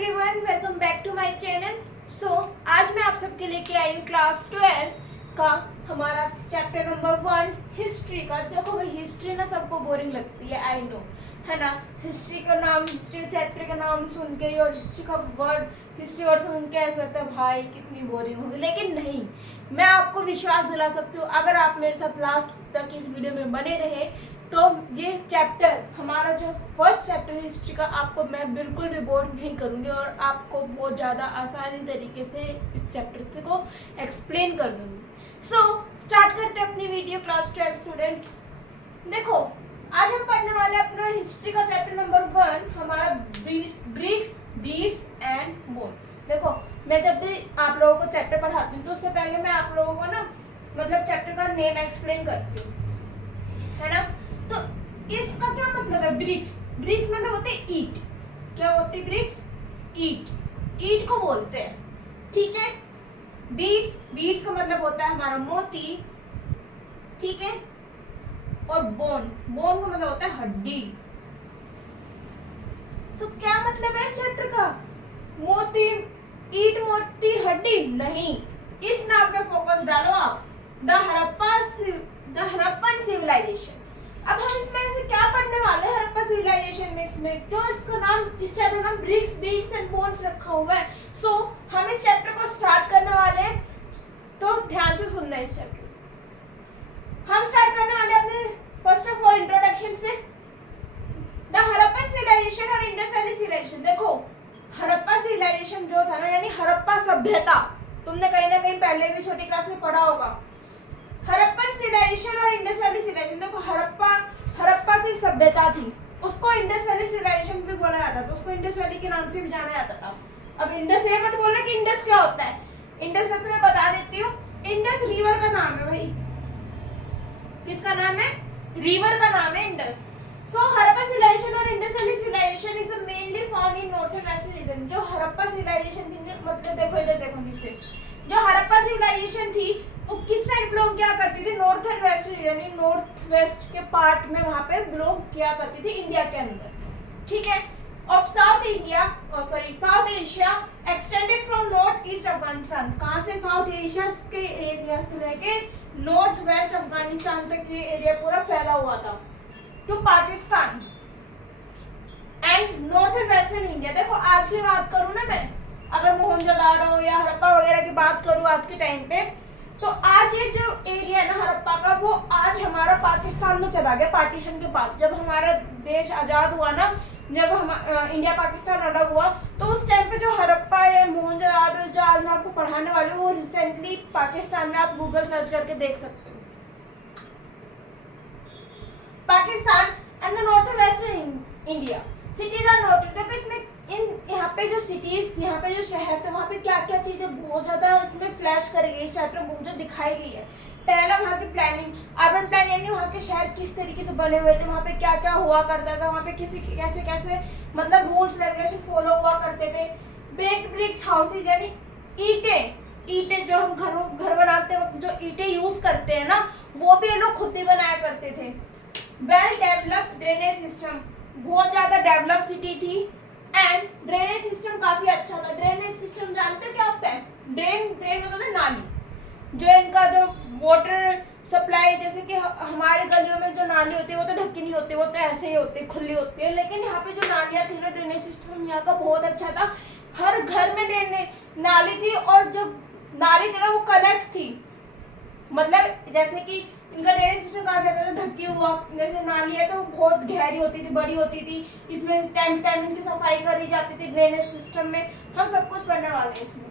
Everyone, welcome back to my channel. आज मैं आप सबके लेके आई हूँ क्लास 12 का हमारा चैप्टर नंबर 1 हिस्ट्री का। देखो भाई, हिस्ट्री ना सबको बोरिंग लगती है, आई नो, है ना। हिस्ट्री का नाम, हिस्ट्री चैप्टर का नाम सुन के और हिस्ट्री वर्ड सुन के ऐसा लगता है भाई कितनी बोरिंग होगी, लेकिन नहीं, मैं आपको विश्वास दिला सकती हूँ अगर आप मेरे साथ लास्ट तक इस वीडियो में बने रहे तो ये चैप्टर, हमारा जो फर्स्ट चैप्टर है हिस्ट्री का, आपको मैं बिल्कुल भी बोर नहीं करूँगी और आपको बहुत ज़्यादा आसानी तरीके से इस चैप्टर को एक्सप्लेन कर दूँगी। स्टार्ट करते हैं अपनी वीडियो क्लास 12 स्टूडेंट्स। देखो, आज हम पढ़ने वाले अपना हिस्ट्री का चैप्टर नंबर 1, हमारा ब्रिक्स, बीड्स एंड बोन। देखो, मैं जब भी आप लोगों को चैप्टर पढ़ाती हूँ तो उससे पहले मैं आप लोगों को ना मतलब चैप्टर का नेम एक्सप्लेन करती हूँ, है ना। तो इसका क्या मतलब है? ब्रिक्स मतलब होते हैं ईट। क्या होती है ब्रिक्स? ईट को बोलते हैं, ठीक है। बीड्स का मतलब होता है हमारा मोती, ठीक है। और बोन का मतलब होता है हड्डी। तो क्या मतलब है इस चैप्टर का? मोती, ईट, मोती, हड्डी नहीं, इस नाम पे फोकस डालो आप, द हड़प्पन सिविलाइजेशन। अब हम इसमें ऐसे क्या पढ़ने वाले हैं हड़प्पा सिविलाइजेशन में? इसमें क्यों इसका नाम, इस चैप्टर का नाम ब्रिक्स, बीड्स एंड बोन्स रखा हुआ है। हम इस चैप्टर को स्टार्ट करने वाले हैं, तो ध्यान से सुनना इस चैप्टर। हम स्टार्ट करने वाले अपने फर्स्ट ऑफ ऑल इंट्रोडक्शन से, द हड़प्पन सिविलाइजेशन और इंडस वैली सिविलाइजेशन। देखो, हड़प्पा सिविलाइजेशन जो था ना, यानी हड़प्पा सभ्यता, तुमने कहीं ना कहीं पहले भी छोटी क्लास में पढ़ा होगा। हड़प्पन सिविलाइजेशन और इंडस वैली सिविलाइजेशन, देखो हड़प्पा की सभ्यता थी, उसको इंडस वैली सिविलाइजेशन भी बोला जाता था, उसको इंडस वैली के नाम से भी जाना जाता था। अब इंडस ये मत बोलना कि इंडस क्या होता है, इंडस मैं तुम्हें बता देती हूँ, इंडस रिवर का नाम है भाई। किसका नाम है? रिवर का नाम है इंडस। हड़प्पा सिविलाइजेशन और Indus valley civilization is mainly found in north and western region. जो हड़प्पा सिविलाइजेशन थी, मतलब देखो इधर देखो नीचे, जो हड़प्पा सिविलाइजेशन थी वो किस साइड बिलोंग किया करती थी? नॉर्थ एंड वेस्ट रीजन, यानी नॉर्थ वेस्ट के पार्ट में वहां पे बिलोंग किया करती थी, इंडिया के अंदर, ठीक है। Of south Asia extended from north east Afghanistan. कहां से? साउथ एशिया के एरिया से लेके नॉर्थ वेस्ट अफगानिस्तान तक ये एरिया पूरा फैला हुआ था, to Pakistan and north and western India. देखो, आज की बात करूं ना मैं, अगर मोहनजोदाड़ो या हड़प्पा वगैरह की बात करूं आज के टाइम पे, तो आज ये जो एरिया है ना हड़प्पा का, वो आज हमारा पाकिस्तान में चला गया पार्टीशन के बाद। जब हमारा देश आजाद हुआ ना, जब हम इंडिया पाकिस्तान अलग हुआ, तो उस टाइम पे जो हड़प्पा या मोहनजोदाड़ो जो आज मैं आपको पढ़ाने वाली हूँ, वो रिसेंटली पाकिस्तान में, आप गूगल सर्च करके देख सकते हो। Pakistan and the north and western India cities are noted. देखो इसमें यहाँ पे जो सिटीज, यहाँ पे जो शहर थे, वहाँ पे क्या क्या चीजें बहुत ज्यादा इसमें फ्लैश करी गई, इस चैप्टर में जो दिखाई गई है। पहला वहाँ की प्लानिंग, अर्बन प्लान, यानी वहाँ के शहर किस तरीके से बने हुए थे, वहाँ पे क्या क्या हुआ करता था, वहाँ पे कैसे कैसे मतलब रूल्स रेगुलेशन फॉलो हुआ करते थे। बेक्ड ब्रिक्स हाउसेज, यानी ईंटें जो हम घर बनाते वक्त जो ईंटें यूज करते हैं ना, वो भी ये लोग खुद ही बनाया करते थे। वेल डेवलप्ड ड्रेनेज सिस्टम, बहुत ज्यादा डेवलप सिटी थी, एंड ड्रेनेज सिस्टम काफी अच्छा था। ड्रेनेज सिस्टम जानते क्या होता है? ड्रेन मतलब है नाली, जो इनका जो वाटर सप्लाई, जैसे कि हमारे गलियों में जो नाली होती है वो तो ढकी नहीं होती, वो तो ऐसे ही होती है, खुली होती है, लेकिन यहाँ पे जो नालियाँ थी ना, ड्रेनेज सिस्टम यहाँ का बहुत अच्छा था। हर घर में नाली थी, और जो नाली थी ना वो कनेक्ट थी, मतलब जैसे कि इनका ड्रेनेज सिस्टम कहा जाता था ढकी हुआ, जैसे नाली है तो बहुत गहरी होती थी, बड़ी होती थी, इसमें टाइम इनकी सफाई करी जाती थी ड्रेनेज सिस्टम में। हम सब कुछ पढ़ने वाले हैं इसमें।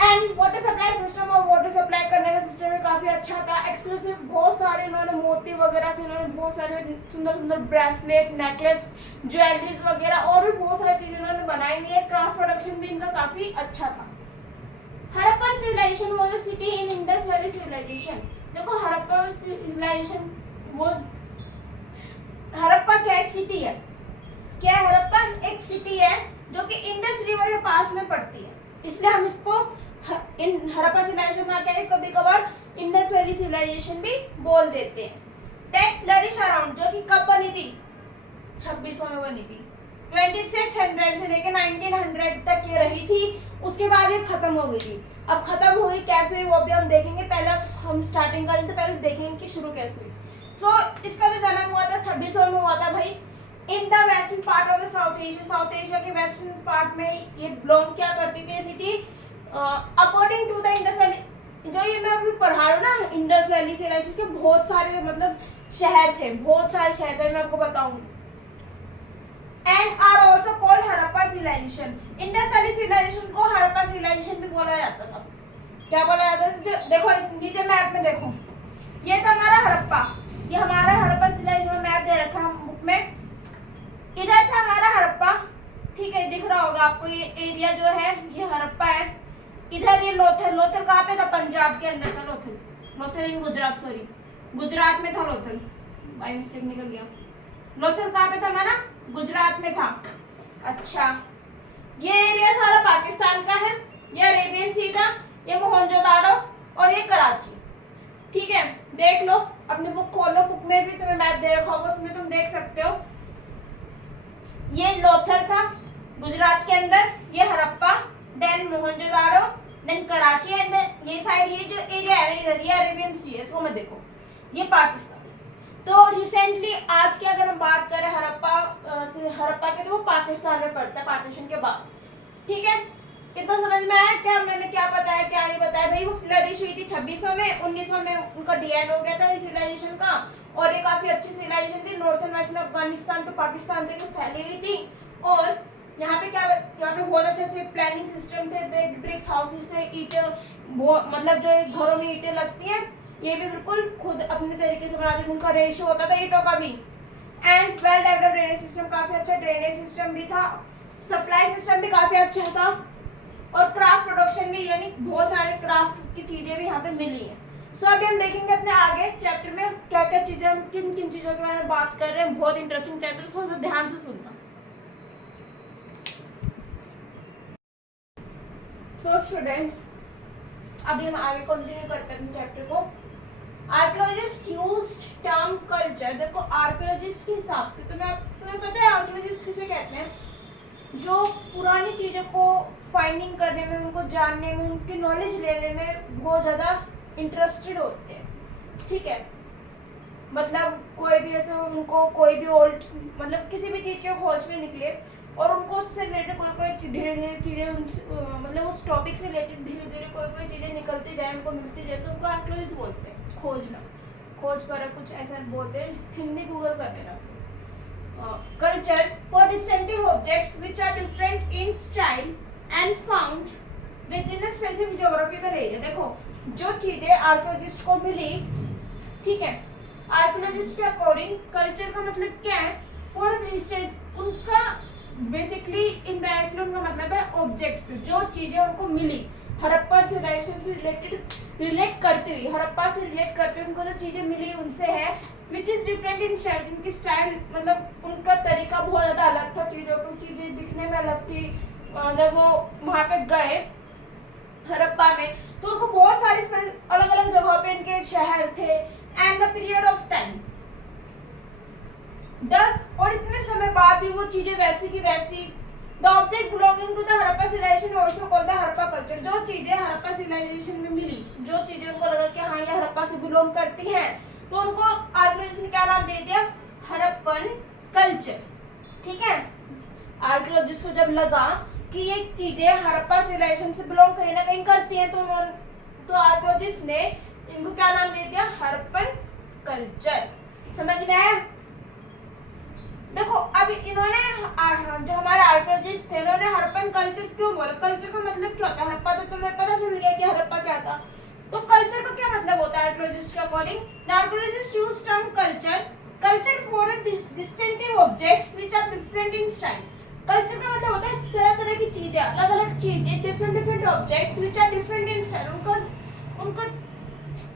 एंड वाटर सप्लाई सिस्टम, और वाटर सप्लाई करने का सिस्टम भी काफी अच्छा था। एक्सक्लूसिव बहुत सारे इन्होंने मोती वगैरह से इन्होंने बहुत सारे सुंदर सुंदर ब्रेसलेट, नेकलेस, ज्वेलरीज वगैरह और भी बहुत सारी चीजें इन्होंने बनाई हुई है। क्राफ्ट प्रोडक्शन भी इनका काफी अच्छा था। Harappan civilization was a city in Indus valley civilization. देखो, हड़प्पा सिविलाइजेशन, वो हड़प्पा क्या एक सिटी है? क्या है हड़प्पा? एक सिटी है जो कि इंडस रिवर के पास में पड़ती है, इसलिए हम इसको हड़प्पा सिविलाइजेशन में क्या है, कभी कभार इंडस वैली सिविलाइजेशन भी बोल देते हैं। दैट फ्लरिश अराउंड, जो कि कब बनी थी? 2600 में बनी थी, 2600 से लेके 1900 तक ये रही थी, उसके बाद ये खत्म हो गई थी। अब खत्म हुई कैसे हुई वो भी हम देखेंगे, पहले हम स्टार्टिंग करें तो पहले देखेंगे कि शुरू कैसे हुई। सो इसका जो जन्म हुआ था 2600 में हुआ था भाई, in the western part of the South Asia, South Asia के वेस्टर्न पार्ट में ये बिलोंग क्या करती थी city, according to the Indus valley. जो ये मैं अभी पढ़ा रहा हूँ ना, इंडस वैली से इसके बहुत सारे मतलब शहर थे, बहुत सारे शहर थे, मैं आपको बताऊंगी। And are also called Harappa civilization. Indus valley civilization को हड़प्पा सिविलाइजेशन भी बोला जाता था। क्या बोला जाता था? जो देखो इस नीचे मैप में देखो, ये था हमारा हड़प्पा, ये हमारा हड़प्पा सिविलाइजेशन मैप दे रखा है बुक में। इधर था हमारा हड़प्पा, ठीक है, दिख रहा होगा आपको, ये एरिया जो है ये हड़प्पा है। इधर ये लोथल, लोथल कहाँ पे था? पंजाब के अंदर था लोथल, लोथल इन गुजरात, सॉरी गुजरात में था लोथल, बाय मिस्टेक निकल गया। लोथल कहाँ पे था हमारा? गुजरात में था। अच्छा, ये एरिया सारा पाकिस्तान का है, ये अरेबियन सी था, ये मोहनजोदाड़ो और ये कराची। ठीक है, देख लो अपनी बुक खोलो, बुक में भी तुम्हें मैप दे रखा होगा, उसमें तुम देख सकते हो। ये लोथल था गुजरात के अंदर, ये Harappa, then Mohenjodaro, then Karachi, and ये साइड ये जो एरिया है इधर ये अरेबियन सी है, इसको मत देखो, ये पाकिस्तान। तो रिसेंटली आज की अगर हम बात करें हड़प्पा के, तो वो पाकिस्तान में पड़ता है पार्टीशन के बाद। ठीक है, इतना समझ में आया क्या मैंने क्या बताया क्या नहीं बताया? भाई वो फ्लरिश हुई थी 2600 में, 1900 में उनका डीएंड हो गया था सिविलाइजेशन का, और ये काफी अच्छी सिविलाइजेशन थी, northern western Afghanistan to Pakistan तक फैली हुई थी। और यहाँ पे क्या, यहाँ पे बहुत अच्छे अच्छे प्लानिंग सिस्टम थे, ब्रिक्स हाउसेस थे, ईंटें, मतलब जो घरों में ईंटें लगती हैं ये भी बिल्कुल खुद अपने तरीके से बनाते थे, उनका रेशियो होता था ईंटों का भी। And well developed drainage system, काफी अच्छा ड्रेनेज सिस्टम भी था, सप्लाई सिस्टम भी काफी अच्छा था, और क्राफ्ट प्रोडक्शन भी, यानी बहुत सारे क्राफ्ट की चीजें भी यहाँ पे मिली हैं। सो अभी हम देखेंगे अपने आगे चैप्टर में क्या क्या चीजें, हम किन किन चीजों के बारे में बात कर रहे हैं। बहुत इंटरेस्टिंग चैप्टर, थोड़ा सा ध्यान से सुनना। सो स्टूडेंट्स, अभी हम आगे कंटिन्यू करते हैं अपने चैप्टर को। Archaeologist used term culture. देखो आर्कियोलॉजिस्ट के हिसाब से तुम्हें पता है आर्कियोलॉजिस्ट किसे कहते हैं? जो पुरानी चीज़ों को फाइंडिंग करने में, उनको जानने में, उनकी नॉलेज लेने में बहुत ज़्यादा इंटरेस्टेड होते हैं। ठीक है, मतलब कोई भी ऐसे उनको कोई भी ओल्ड, मतलब किसी भी चीज़ के खोज में निकले और उनको उससे रिलेटेड कोई धीरे धीरे चीज़ें, मतलब उस टॉपिक से रिलेटेड धीरे धीरे कोई चीज़ें निकलती जाए, उनको मिलती जाए, तो उनको आर्कियोलॉजिस्ट बोलते हैं। खोजना, खोज पर कुछ ऐसा बोलते हैं, हिंदी गूगल कर लेना। Culture for distinctive objects which are different in style and found within a specific geographical area. देखो जो चीज़ें आर्कियोलॉजिस्ट को मिली, ठीक है, आर्कियोलॉजिस्ट के अकॉर्डिंग कल्चर का मतलब क्या है? फॉर डिस्टिंक्ट, उनका बेसिकली इनडायरेक्टली उनका मतलब है ऑब्जेक्ट्स, जो चीजें उनको मिली हड़प्पा सिविलाइजेशन से रिलेट करती हुई, हड़प्पा से रिलेट करते हुए उनको जो चीजें मिली उनसे है, which is different in style, उनकी स्टाइल मतलब उनका तरीका बहुत ज्यादा अलग था, चीजों की चीजें दिखने में अलग थी। जब वो वहाँ पे गए हड़प्पा में तो उनको बहुत सारे अलग अलग जगहों पे इनके शहर थे, and the period of time 10 और इतने समय बाद भी वो चीजें वैसी की वैसी। The object belonging to the Harappa civilisation also called the Harappa culture. जो चीजें हड़प्पा सिविलाइजेशन में मिली, जो चीजें उनको लगा कि हाँ ये हड़प्पा से बिलोंग करती हैं, तो उनको आर्कियोलॉजिस्ट ने क्या नाम दे दिया? हड़प्पन कल्चर। ठीक है, आर्कियोलॉजिस्ट को जब लगा कि ये चीजें हड़प्पा सिविलाइजेशन से बिलोंग कहीं ना कहीं करती हैं, तो आर्कियोलॉजिस्ट ने इनको क्या नाम दे दिया? हड़प्पन कल्चर। समझ में आया? देखो अब इन्होंने, जो हमारे आर्कियोलॉजिस्ट थे, इन्होंने हड़प्पन कल्चर क्यों बोला? कल्चर का मतलब क्या होता है? हड़प्पा तो तुम्हें पता चल गया कि हड़प्पा क्या था, तो कल्चर का क्या मतलब होता है आर्कियोलॉजिस्ट के अकॉर्डिंग? The archaeologist use term culture for distinctive objects which are different in style. Culture का मतलब होता है तरह तरह की चीजें, अलग अलग चीजें, different objects which are different in style, उनको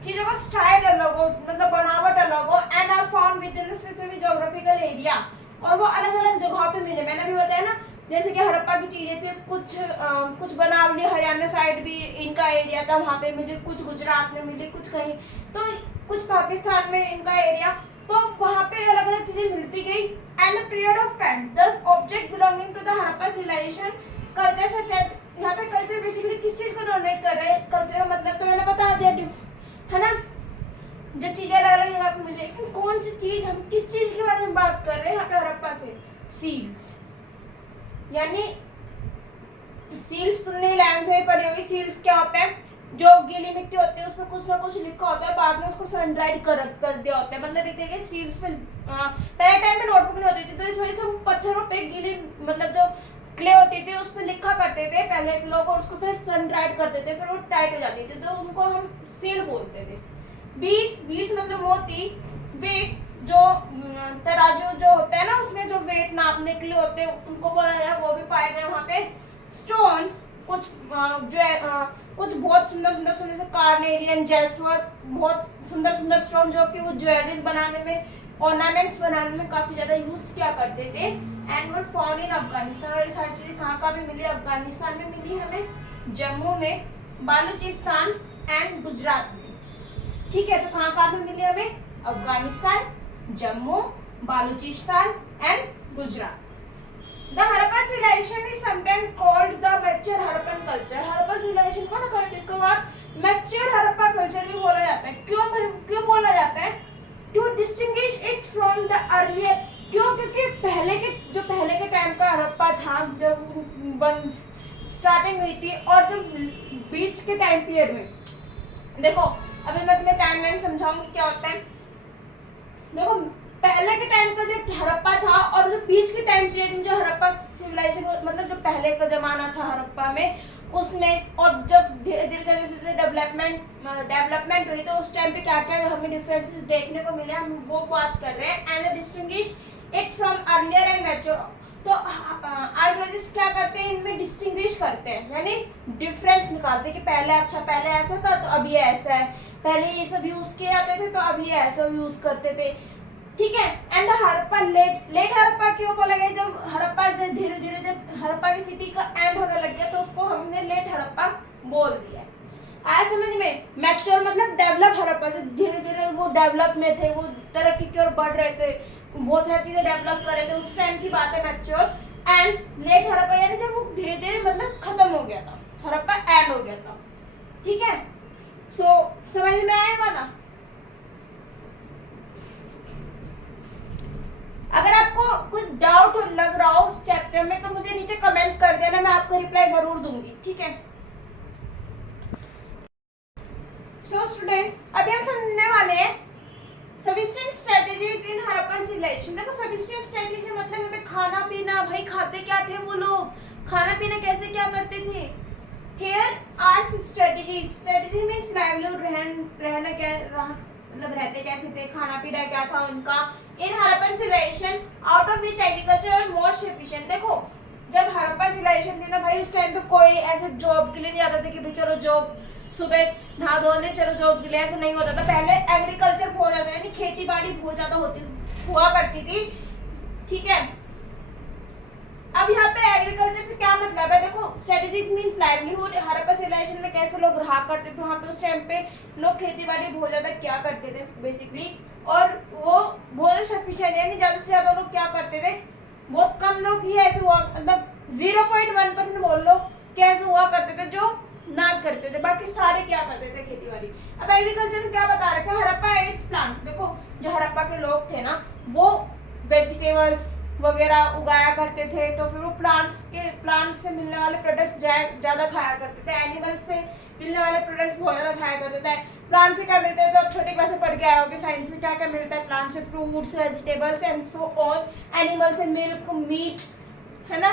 चीजों का स्टाइल अलग हो, मतलब बनावट अलग हो, and are found within specific geographical area, और वो अलग अलग जगहों पे मिले। मैंने भी बताया ना, जैसे कि हड़प्पा की चीजें थी, कुछ बनावली हरियाणा साइड भी इनका एरिया था, वहाँ पे मिली, कुछ गुजरात में मिली, कुछ कहीं, तो कुछ पाकिस्तान में इनका एरिया, तो वहाँ पे अलग अलग चीजें मिलती गई। And the period of time 10 object belong civilization culture such as, यहाँ पे कल्चर बेसिकली किस चीज को डोनेट कर रहे हैं, कल्चर का मतलब तो मैंने बता दिया, है ना, जो चीजें अलग अलग जगह पे मिली, लेकिन कौन सी चीज, हम किस चीज के बारे में बात कर रहे हैं यहाँ पे हड़प्पा से, सील्स, यानी सील्स तुमने लैंग्वेज में पढ़ी होगी। सील्स क्या होता है, जो गीली मिट्टी होती है उसमें कुछ ना कुछ लिखा होता है, बाद में उसको सनराइड कर दिया होता है, मतलब एक तरीके सील्स में पहले टाइम में नोटबुक नहीं होती थी, तो इस वजह से पत्थरों पे गीली मतलब जो क्ले होती थी उसमें लिखा करते थे पहले के लोग, और उसको फिर सनराइड करते थे, फिर वो टाइट हो जाती थी, तो उनको हम सील बोलते थे। बीड्स मतलब मोती, वेट्स जो तराजू जो होता है ना उसमें जो वेट नापने के लिए होते हैं उनको बोला गया, वो भी पाए गए वहाँ पे। स्टोन्स कुछ कुछ बहुत सुंदर से कार्नेरियन, जैस्पर, बहुत सुंदर स्टोन जो कि वो ज्वेलरीज बनाने में, ऑर्नामेंट्स बनाने में काफी ज्यादा यूज किया करते थे। एंड वो फाउंड इन अफगानिस्तान, और ये सारी चीजें कहाँ भी मिली, अफगानिस्तान में मिली हमें, जम्मू में, बालूचिस्तान एंड गुजरात में। ठीक है, तो कहाँ पे मिली हमें, Afghanistan, Jammu, Balochistan and Gujarat. The Harappa civilization is sometimes called the mature Harappan culture. Harappa civilization को ना कभी mature Harappa culture भी बोला जाता है। क्यों बोला जाता है? To distinguish it from the earlier, क्यों? क्योंकि पहले के टाइम का हड़प्पा था, जब स्टार्टिंग हुई थी, और जो बीच के टाइम पीरियड में, देखो अभी मैं तुम्हें टाइमलाइन समझाऊंगी क्या होता है। देखो पहले के टाइम का जो हड़प्पा था और जो बीच के टाइम पीरियड में जो हड़प्पा सिविलाइजेशन, मतलब जो पहले का जमाना था हड़प्पा में, उसमें, और जब धीरे धीरे जैसे डेवलपमेंट हुई, तो उस टाइम पे क्या क्या हमें डिफरेंसेस देखने को मिले, हम वो बात कर रहे हैं। And distinguish it from earlier and mature, तो आर्कियोलॉजिस्ट क्या करते हैं, इनमें डिस्टिंग्विश करते हैं, यानी डिफरेंस निकालते हैं कि पहले ऐसा था तो अभी ऐसा है, पहले ये सब यूज किए जाते थे तो अभी ऐसा यूज करते थे। ठीक है। And the Harappa, late Harappa क्यों बोला गया, जब हड़प्पा धीरे धीरे जब हड़प्पा की सिटी का एंड होने लग गया तो उसको हमने लेट हड़प्पा बोल दिया। आया समझ में? मैच्योर मतलब डेवलप हड़प्पा, जब धीरे धीरे वो डेवलप में थे, वो तरक्की की ओर बढ़ रहे थे, बहुत सारी चीजें डेवलप कर रहे थे, उस टाइम की बात है मैच्योर। एंड लेट हड़प्पा यानी जब वो धीरे धीरे मतलब खत्म हो गया था, हड़प्पा एंड हो गया था। ठीक है, सो समझ में आएगा ना? अगर आपको कुछ डाउट लग रहा हो उस चैप्टर में तो मुझे नीचे कमेंट कर देना, मैं आपको रिप्लाई जरूर दूंगी। ठीक है। सो स्टूडेंट्स, अभी हम समझने वाले हैं subsistence strategies in Harappan civilisation. देखो सब्सिस्टेंस स्ट्रेटजी मतलब हमें खाना पीना, भाई खाते क्या थे वो लोग, खाना पीना कैसे क्या करते थे। Here are strategies, strategy means livelihood, रहना क्या, मतलब रहते कैसे थे, खाना पीना क्या था उनका। In Harappan civilization out of which agriculture most efficient. देखो जब हड़प्पा सिविलाइजेशन थी ना भाई, उस टाइम पे कोई ऐसे जॉब के लिए नहीं आता था कि भाई चलो जॉब, सुबह नहा धो ले चलो जॉब के लिए, ऐसा नहीं होता था। पहले एग्रीकल्चर बहुत ज्यादा, यानी खेती बाड़ी बहुत ज्यादा हुआ करती थी। ठीक है। अब यहाँ पे एग्रीकल्चर से क्या मतलब है, देखो strategic means livelihood. Harappa civilisation में कैसे लोग रहा करते थे, वहाँ पे उस टाइम पे लोग खेती बाड़ी बहुत ज्यादा क्या करते थे बेसिकली, और वो बहुत सफिशिएंट, यानी ज्यादा से ज्यादा लोग क्या करते थे, बहुत कम लोग ही ऐसे हुआ, मतलब 0.1% बोल लो कैसे हुआ करते थे जो ना करते थे, बाकी सारे क्या करते थे खेती बाड़ी। अब एग्रीकल्चर में क्या बता रखे, हड़प्पा एट्स प्लांट्स। देखो जो हड़प्पा के लोग थे ना वो वेजिटेबल्स वगैरह उगाया करते थे, तो फिर वो प्लांट्स से मिलने वाले प्रोडक्ट्स ज्यादा खाया करते थे, एनिमल्स से मिलने वाले प्रोडक्ट्स बहुत ज्यादा खाया करते थे। प्लांट से क्या मिलता है, तो आप छोटे क्लास में पढ़ के आए होगे साइंस में, क्या क्या मिलता है प्लांट से, fruits, vegetables and so on, animals से मिल्क, मीट, है ना,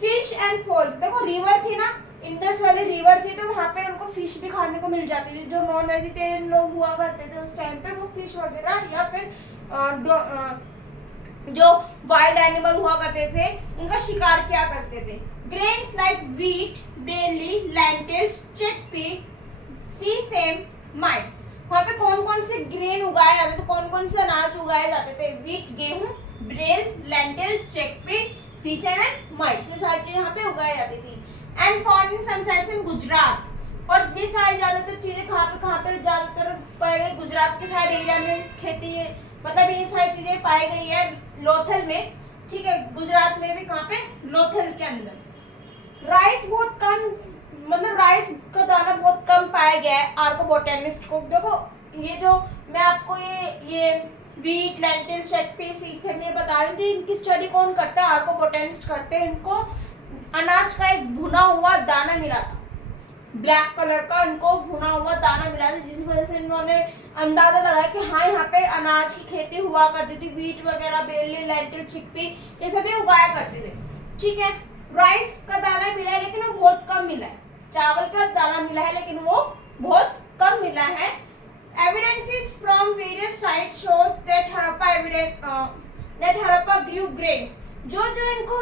फिश एंड फॉल्स। देखो रिवर थी ना, इंडस वाली रिवर थी, तो वहाँ पे उनको फिश भी खाने को मिल जाती थी। जो नॉन वेजिटेरियन लोग हुआ करते थे उस टाइम पे, वो फिश वगैरह या फिर जो वाइल्ड एनिमल हुआ करते थे उनका शिकार क्या करते थे। ग्रेन्स लाइक व्हीट, बेली, लेंटिल्स, चिकपी, सीसेम, माइट्स। वहाँ पे कौन कौन से ग्रेन उगाए जाते थे, कौन कौन से अनाज उगाए जाते थे, व्हीट गेहूं, bells, lentils, chickpea, sesame and mites, ये सारी चीजें यहाँ पे उगाई जाती थी। And found in some sites in Gujarat. और ये सारी ज्यादातर चीजें कहाँ पे ज्यादातर पाई गई, गुजरात के साइड एरिया में खेती है, मतलब ये सारी चीजें पाई गई है लोथल में। ठीक है, गुजरात में भी, कहाँ पे, लोथल के अंदर। राइस बहुत कम, मतलब राइस का दाना बहुत कम पाया गया है आर्कोबोटेनिस्ट को। देखो ये जो मैं आपको ये व्हीट, लेंटिल, चिकपीस, इसे मैं बता रही थी, इनकी स्टडी कौन करता है, आर्कोबोटेनिस्ट करते हैं। इनको अनाज का एक भुना हुआ दाना मिला था, ब्लैक कलर का इनको भुना हुआ दाना मिला था, जिस वजह से इन्होंने अंदाजा लगाया कि हाँ यहाँ पे अनाज की खेती हुआ करती थी। व्हीट वगैरह, बेली, लेंटिल, चिकपी, ये सभी उगाया करते थे। ठीक है, राइस का दाना मिला है लेकिन वो बहुत कम मिला है। चावल का दाना मिला है लेकिन वो बहुत कम मिला है। Evidences from various sites shows that Harappa grew grains. जो इनको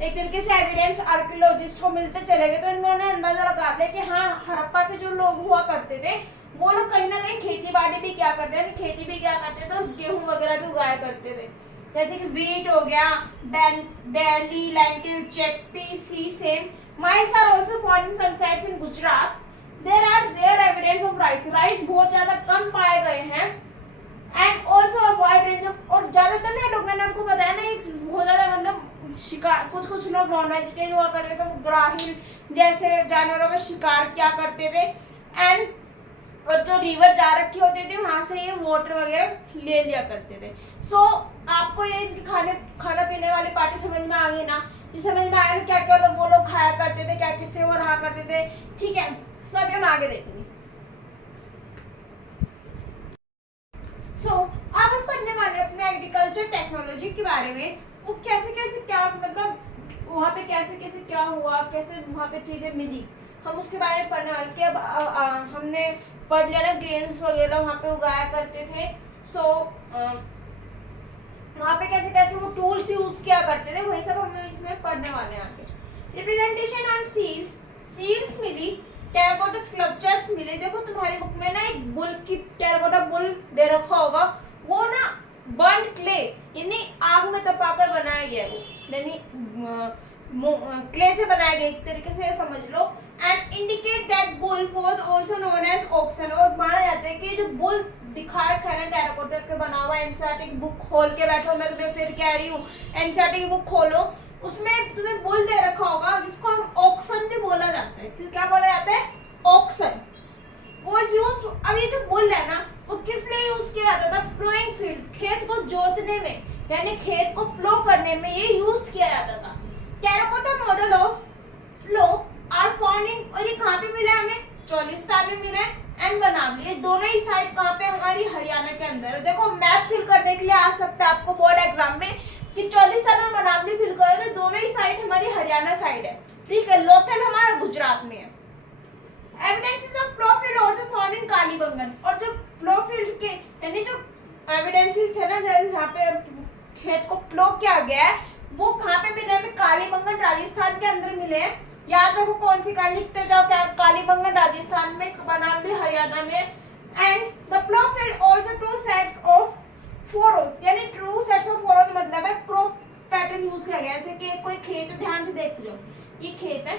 एक तरीके से एविडेंस आर्कियोलॉजिस्ट को मिलते चले गए, तो इन्होंने अंदाजा लगा लिया कि हाँ हड़प्पा के जो लोग हुआ करते थे वो लोग कहीं ना कहीं खेती बाड़ी भी क्या करते हैं, खेती भी क्या करते थे, और गेहूं वगैरह भी उगाया करते थे, जैसे कि व्हीट हो गया, barley, lentil, chickpeas, sesame. Mines are also found in some sites in Gujarat. There are rare evidence of rice. Rice बहुत ज्यादा कम पाए गए हैं। And also a wide range of, और ज्यादातर ना लोग, मैंने आपको बताया ना, एक बहुत ज्यादा मतलब शिकार, कुछ लोग नॉन वेजिटेरियन हुआ करते थे, ग्राहिल जैसे जानवरों का शिकार क्या करते थे। एंड और जो रिवर जा रखी होती थी वहां से ये वाटर वगैरह ले लिया करते थे। सो आपको ये खाना पीने वाली पार्टी समझ में आ गई ना, ये समझ में आया क्या क्या वो लोग खाया करते थे, क्या किससे वो रहा करते थे। ठीक है, सो अभी हम आगे देखेंगे। अब हम पढ़ने वाले अपने एग्रीकल्चर टेक्नोलॉजी के बारे में, वो कैसे क्या, मतलब वहाँ पे कैसे क्या हुआ, कैसे वहाँ पे चीजें मिली, हम उसके बारे में पढ़ने वाले कि अब हमने पढ़ लिया ना ग्रेन्स वगैरह वहाँ पे उगाया करते थे। सो वहाँ पे कैसे वो टूल्स यूज किया करते थे, वही सब हम इसमें पढ़ने वाले हैं आगे। रिप्रेजेंटेशन ऑन सील्स मिली, टेराकोटा स्कल्पचर्स मिले। देखो तुम्हारी बुक में ना एक बुल की टेराकोटा बुल दे रखा होगा, वो ना बर्न्ड क्ले यानी आग में तपाकर बनाया गया, वो यानी क्ले से बनाया गया, एक तरीके से समझ लो। And indicate that bull was also known as oxen, और माना जाता है कि जो बुल दिखा रखा है ना टेराकोटा के बना हुआ, एनसीईआरटी की बुक खोल के बैठो, मैं तुम्हें फिर कह रही हूँ एनसीईआरटी की बुक खोलो, उसमें तुम्हें बुल दे रखा होगा जिसको हम ऑक्सन भी बोला जाता है। क्या बोला जाता है? ऑक्सन। वो यूज, अब ये जो बुल है ना वो किस लिए यूज किया जाता था? प्लोइंग फील्ड, खेत को जोतने में, यानी खेत को प्लो करने में ये यूज किया जाता था। Terracotta model of plough are found in, और ये कहाँ पे मिला है हमें? चोलिस्तान में मिला है एंड बनावली, ये दोनों ही साइड कहाँ पे? हमारी हरियाणा के अंदर। देखो मैप फिल करने के लिए आ सकता है आपको बोर्ड एग्जाम में कि चोलिस्तान और बनावली फिल करो, तो दोनों ही साइड हमारी हरियाणा साइड है। ठीक है, लोथल हमारा गुजरात में है। Evidences of profit also found in Kalibangan, और जो प्रोफिट के यानी जो एविडेंसेस थे ना जहाँ पे खेत को प्लो किया गया है, वो कहाँ पे मिले हैं? कालीबंगन राजस्थान के अंदर मिले हैं। याद रखो कौन सी काली लिखते जाओ, क्या कालीबंगन राजस्थान में, बनावली हरियाणा में। And the profit also two sets of furrows, यानी टू सेट्स ऑफ फोरोज मतलब है क्रॉप पैटर्न यूज किया गया है। जैसे कि कोई खेत है, ध्यान से देख लो, ये खेत है,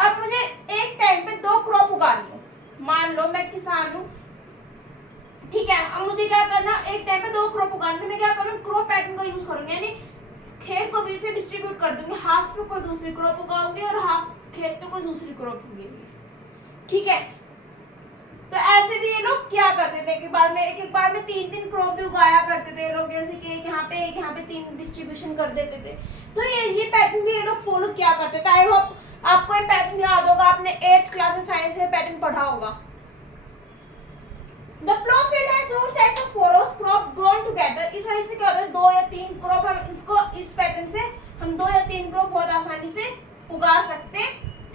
अब मुझे एक टाइम पे 2 क्रॉप उगानी हो, मान लो मैं किसान हूँ, ठीक है, अब मुझे क्या करना, एक टाइम पे 2 क्रॉप उगानी, तो मैं क्या करूँ? क्रॉप पैटर्न का यूज करूंगी, यानी खेत को बीच से डिस्ट्रीब्यूट कर दूंगी, हाफ पे कोई दूसरी क्रॉप उगाऊंगी और हाफ खेत पे कोई दूसरी क्रॉप उगेगी। ठीक है, तो ऐसे भी ये लोग क्या करते थे, एक बार में 3 क्रॉप भी उगाया करते थे लोग, जैसे कि एक यहाँ पे 3 डिस्ट्रीब्यूशन कर देते थे। तो ये पैटर्न भी ये लोग फॉलो क्या करते थे। आई होप आपको ये पैटर्न याद होगा, आपने 8th क्लास में साइंस में पैटर्न पढ़ा होगा। The plough field has 2 sets of furrows, crop grown together। इस वजह से क्या होता है, 2 या 3 क्रॉप, हम इसको इस पैटर्न से हम 2 या 3 क्रॉप बहुत आसानी से उगा सकते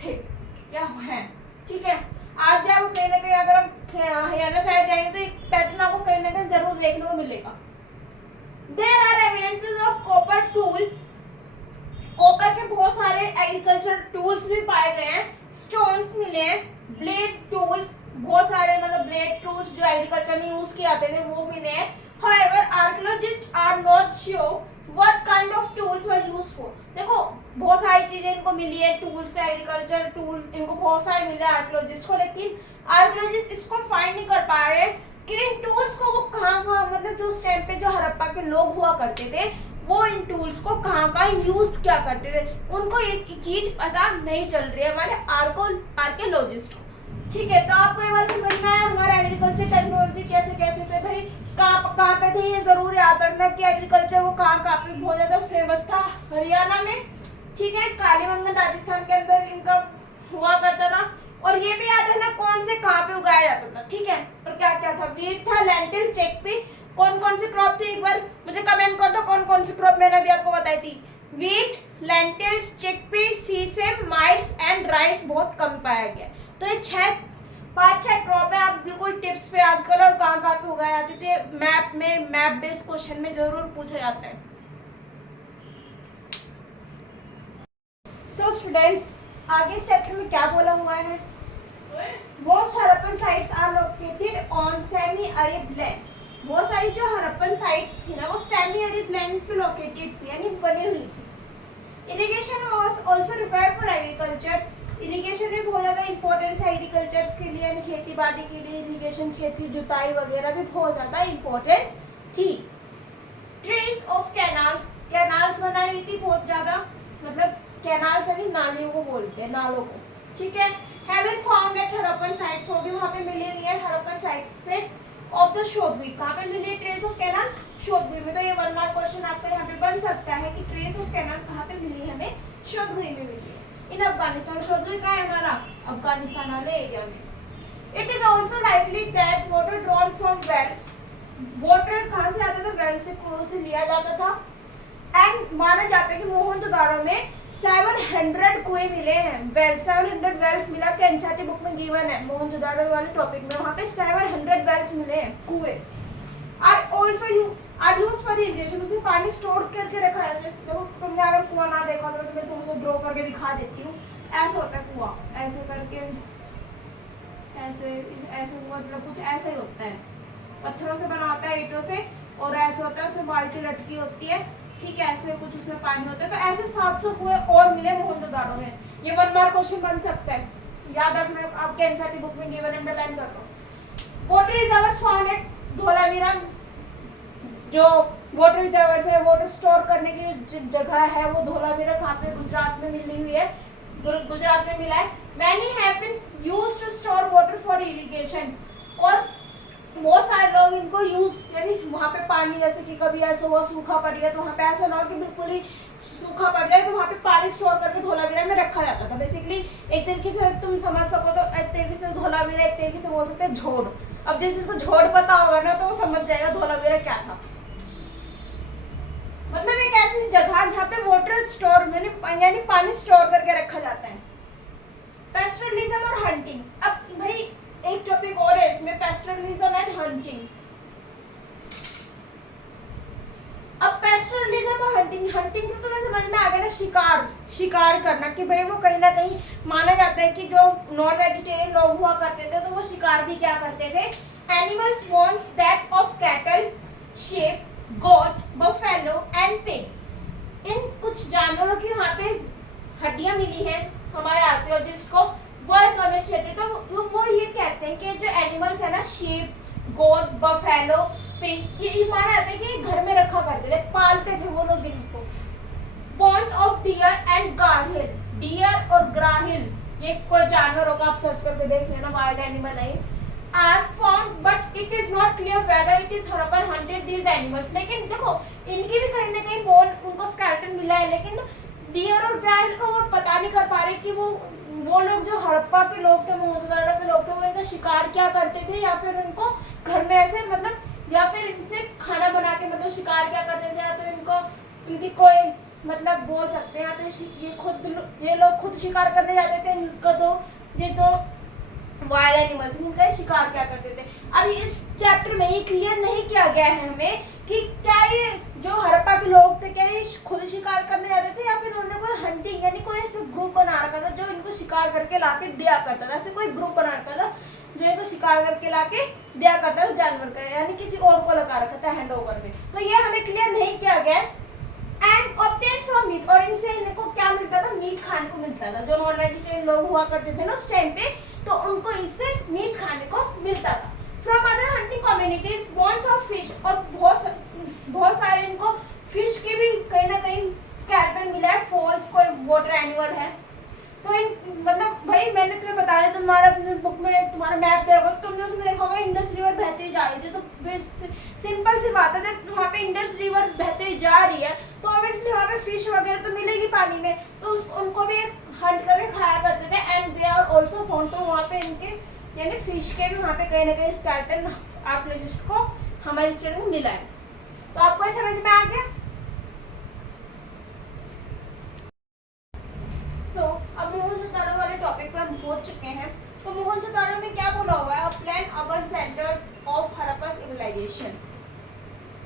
थे या है। ठीक है, आज भी आपको कहीं ना कहीं अगर हम हरियाणा साइड जाएंगे तो एक पैटर्न आपको कहीं ना कहीं जरूर देखने को मिलेगा। There are evidences of copper tool, copper के बहुत सारे एग्रीकल्चर टूल्स भी पाए गए हैं, स्टोन्स मिले हैं, ब्लेड टूल्स, बहुत सारे मतलब ब्लेड टूल्स जो एग्रीकल्चर में यूज किए जाते थे वो मिले हैं। However, archaeologists are not sure what kind of tools were used for। देखो बहुत सारी चीजें इनको मिली है, टूल्स, एग्रीकल्चर टूल इनको बहुत सारे मिले आर्कियोलॉजिस्ट को, लेकिन आर्कियोलॉजिस्ट इसको फाइंड नहीं कर पा रहे कि इन टूल्स को वो कहाँ मतलब जो उस टाइम पे जो हड़प्पा के लोग हुआ करते थे वो इन टूल्स को कहाँ कहाँ यूज क्या करते थे, उनको एक चीज पता नहीं चल रही है हमारे आर्कियोलॉजिस्ट को। ठीक है, तो आपको ये बात समझ में आया हमारा एग्रीकल्चर टेक्नोलॉजी कैसे कैसे थे भाई, कहाँ पे थे, ये जरूर याद रखना कि एग्रीकल्चर वो कहाँ पे बहुत ज्यादा फेमस था, हरियाणा में। ठीक है, कालीबंगन राजस्थान के अंदर इनका हुआ करता था। और ये भी याद रखना कौन से कहाँ पे उगाया जाता था। ठीक है, और क्या क्या था, वीट था, लेंटिल, चिकपी, कौन कौन सी क्रॉप थी, एक बार मुझे कमेंट कर दो कौन कौन सी क्रॉप मैंने अभी आपको बताई थी। Wheat, lentils, chickpea, sesame, mites and rice बहुत कम पाया गया। तो ये 5-6 क्रॉप है, आप बिल्कुल टिप्स पे याद करो और कहाँ पे उगाए जाते थे। मैप बेस्ड क्वेश्चन में जरूर पूछा जाता है। सो स्टूडेंट्स, आगे इस चैप्टर में क्या बोला हुआ है, most Harappan sites are located on semi arid land. बहुत सारी जो हड़प्पन साइट्स थी ना वो सेमी अरिड लैंड पे लोकेटेड थी, यानी बनी हुई थी। Irrigation was also required for agriculture. Irrigation भी बहुत ज़्यादा इंपॉर्टेंट था एग्रीकल्चर के लिए, यानी खेती बाड़ी के लिए इरिगेशन, खेती जुताई वगैरह भी बहुत ज़्यादा इंपॉर्टेंट थी। ट्रीज ऑफ कैनाल्स बनाई हुई थी बहुत ज़्यादा, मतलब कैनाल्स यानी नालियों को बोलते हैं, नालों को। ठीक है, have been found at Harappan sites, वो भी वहाँ पे मिली हुई है हड़प्पन साइट्स पे। ऑफ द शोधगुई, कहाँ पे मिली है ट्रेस ऑफ कैनाल, शोधगुई में। तो ये 1 मार्क क्वेश्चन आपका यहाँ पे बन सकता है कि ट्रेस ऑफ कैनाल कहाँ पे मिली है, हमें शोधगुई में मिली है। इन अफगानिस्तान, शोधगुई कहाँ है हमारा, अफगानिस्तान वाले एरिया में। It is also likely that water drawn from wells, water कहाँ से आता था, वेल से, कुओं से लिया जाता था। एंड माना जाता है कि मोहनजोदाड़ो में 700 कुएं मिले हैं, वेल 700 वेल्स मिला के एनसीईआरटी बुक में गिवन है, मोहनजोदाड़ो वाले टॉपिक में, वहाँ पे 700 वेल्स मिले हैं, कुएं। आर यूज्ड फॉर इरिगेशन, उसमें पानी स्टोर करके रखा है। देखो तुमने अगर कुआं ना देखा तो मैं तुमको ड्रॉ करके दिखा देती हूँ। ऐसा होता है कुआं, ऐसे करके, ऐसे मतलब कुछ ऐसे ही होता है, पत्थरों से बना होता है, ईंटों से, और ऐसे होता है उसमें बाल्टी लटकी होती है। ठीक है, ऐसे कुछ उसमें पानी होता है। तो ऐसे 700 कुएं और मिले मोहनजोदाड़ो में। ये 1 मार्क क्वेश्चन बन सकता है, याद रखना, आपके एनसीईआरटी बुक में गिवन, अंडरलाइन कर दो। Water reserves found at Dholavira, जो वाटर रिजर्व्स है, वाटर स्टोर करने की जगह है वो धौलावीरा कहाँ पे, गुजरात में मिली हुई है, गुजरात में मिला है। Many have been used to store water for irrigation, और बहुत सारे लोग इनको यूज, यानी वहाँ पे पानी, जैसे कि कभी ऐसा हुआ सूखा पड़ गया तो वहाँ पे ऐसा ना हो कि बिल्कुल ही सूखा पड़ जाए, तो वहाँ पे पानी स्टोर करके धौलावीरा में रखा जाता था। बेसिकली एक तरीके से तुम समझ सको तो एक तरीके से धौलावीरा एक तरीके से बोल सकते हैं झोड़। अब जिसको झोड़ पता होगा ना तो वो समझ जाएगा धौलावीरा क्या था। मतलब एक ऐसी जगह जहाँ पे वाटर स्टोर यानी पानी स्टोर करके रखा जाता है। पेस्टरलिज्म और हंटिंग, अब भाई एक टॉपिक और है इसमें, पेस्टरलिज्म एंड हंटिंग। अब पेस्टरलिज्म और हंटिंग तो तुम्हें समझ में आ गया ना, शिकार करना, कि भाई वो कहीं ना कहीं माना जाता है कि जो नॉन वेजिटेरियन लोग हुआ करते थे तो वो शिकार भी क्या करते थे, animals bones that of cattle, sheep, goat, buffalo and pigs। इन कुछ जानवरों की वहाँ पे हड्डियां मिली हैं हमारे आर्कियोलॉजिस्ट को, वो डोमेस्टिकेटेड। तो वो ये कहते हैं कि जो एनिमल्स है ना, शीप, गोट, बफेलो, पिग, ये माना जाता है कि घर में रखा करते थे, पालते थे वो लोग इनको। बोन्स ऑफ डियर एंड ग्राहिल, डियर और ग्राहिल ये कोई जानवर होगा, आप सर्च करके देख लेना, वाइल्ड एनिमल है। are found but it is not clear whether it is Harappan hunted these animals। लेकिन देखो इनकी भी कहीं ना कहीं बोन, उनको स्केलेटन मिला है, लेकिन डियर और ग्राहिल को वो पता नहीं कर पा रहे कि वो लोग जो हड़प्पा के लोग थे, मोहनजोदाड़ो के लोग थे, वो इनका शिकार क्या करते थे, या फिर उनको घर में ऐसे मतलब, या फिर इनसे खाना बना के मतलब शिकार क्या करते थे, या तो इनको इनकी कोई मतलब बोल सकते हैं, या तो ये लोग खुद शिकार करने जाते थे, इनको तो ये तो वाइल्ड एनिमल्स इनका शिकार क्या करते थे। अभी इस चैप्टर में ये क्लियर नहीं किया गया है हमें कि क्या ये जो हड़प्पा के लोग थे क्या ये खुद शिकार करने जाते थे, या फिर उन्होंने कोई हंटिंग यानी कोई ऐसा ग्रुप बना रखा था जो इनको शिकार करके लाके दिया करता था। ऐसे कोई ग्रुप बना रखा था जो इनको शिकार करके लाके दिया करता था जानवर का, यानी किसी और को लगा रखा था हैंड ओवर में। तो ये हमें क्लियर नहीं किया गया है। एंड ऑब्टेन फ्रॉम मीट, और इनसे इनको क्या मिलता था, मीट खाने को मिलता था। जो नॉन वेजिटेरियन लोग हुआ करते थे ना उस टाइम पे, तो उनको इससे मीट खाने को मिलता था। From other hunting communities bones of fish, और बहुत सारे इनको फिश के भी तुम्हारा मैप दे रखा, तुमने उसमें देखा होगा इंडस रिवर बहती जा रही थी, तो सिंपल सी बात है जब वहाँ पे इंडस रिवर बहती जा रही है तो ऑब्वियसली वहाँ पे फिश वगैरह तो मिलेगी पानी में, तो उनको भी हंट करके खाया करते थे। And they are also found, तो वहाँ पे इनके यानी फिश के भी वहाँ पे कहीं ना कहीं स्केलेटन आर्कियोलॉजिस्ट को हमारे स्टडी में मिला है। तो आपको ये समझ में आ गया? अब मोहनजोदाड़ो वाले टॉपिक पे हम पहुंच चुके हैं। तो मोहनजोदाड़ो में क्या बोला हुआ है? Plan urban centres of Harappa civilisation.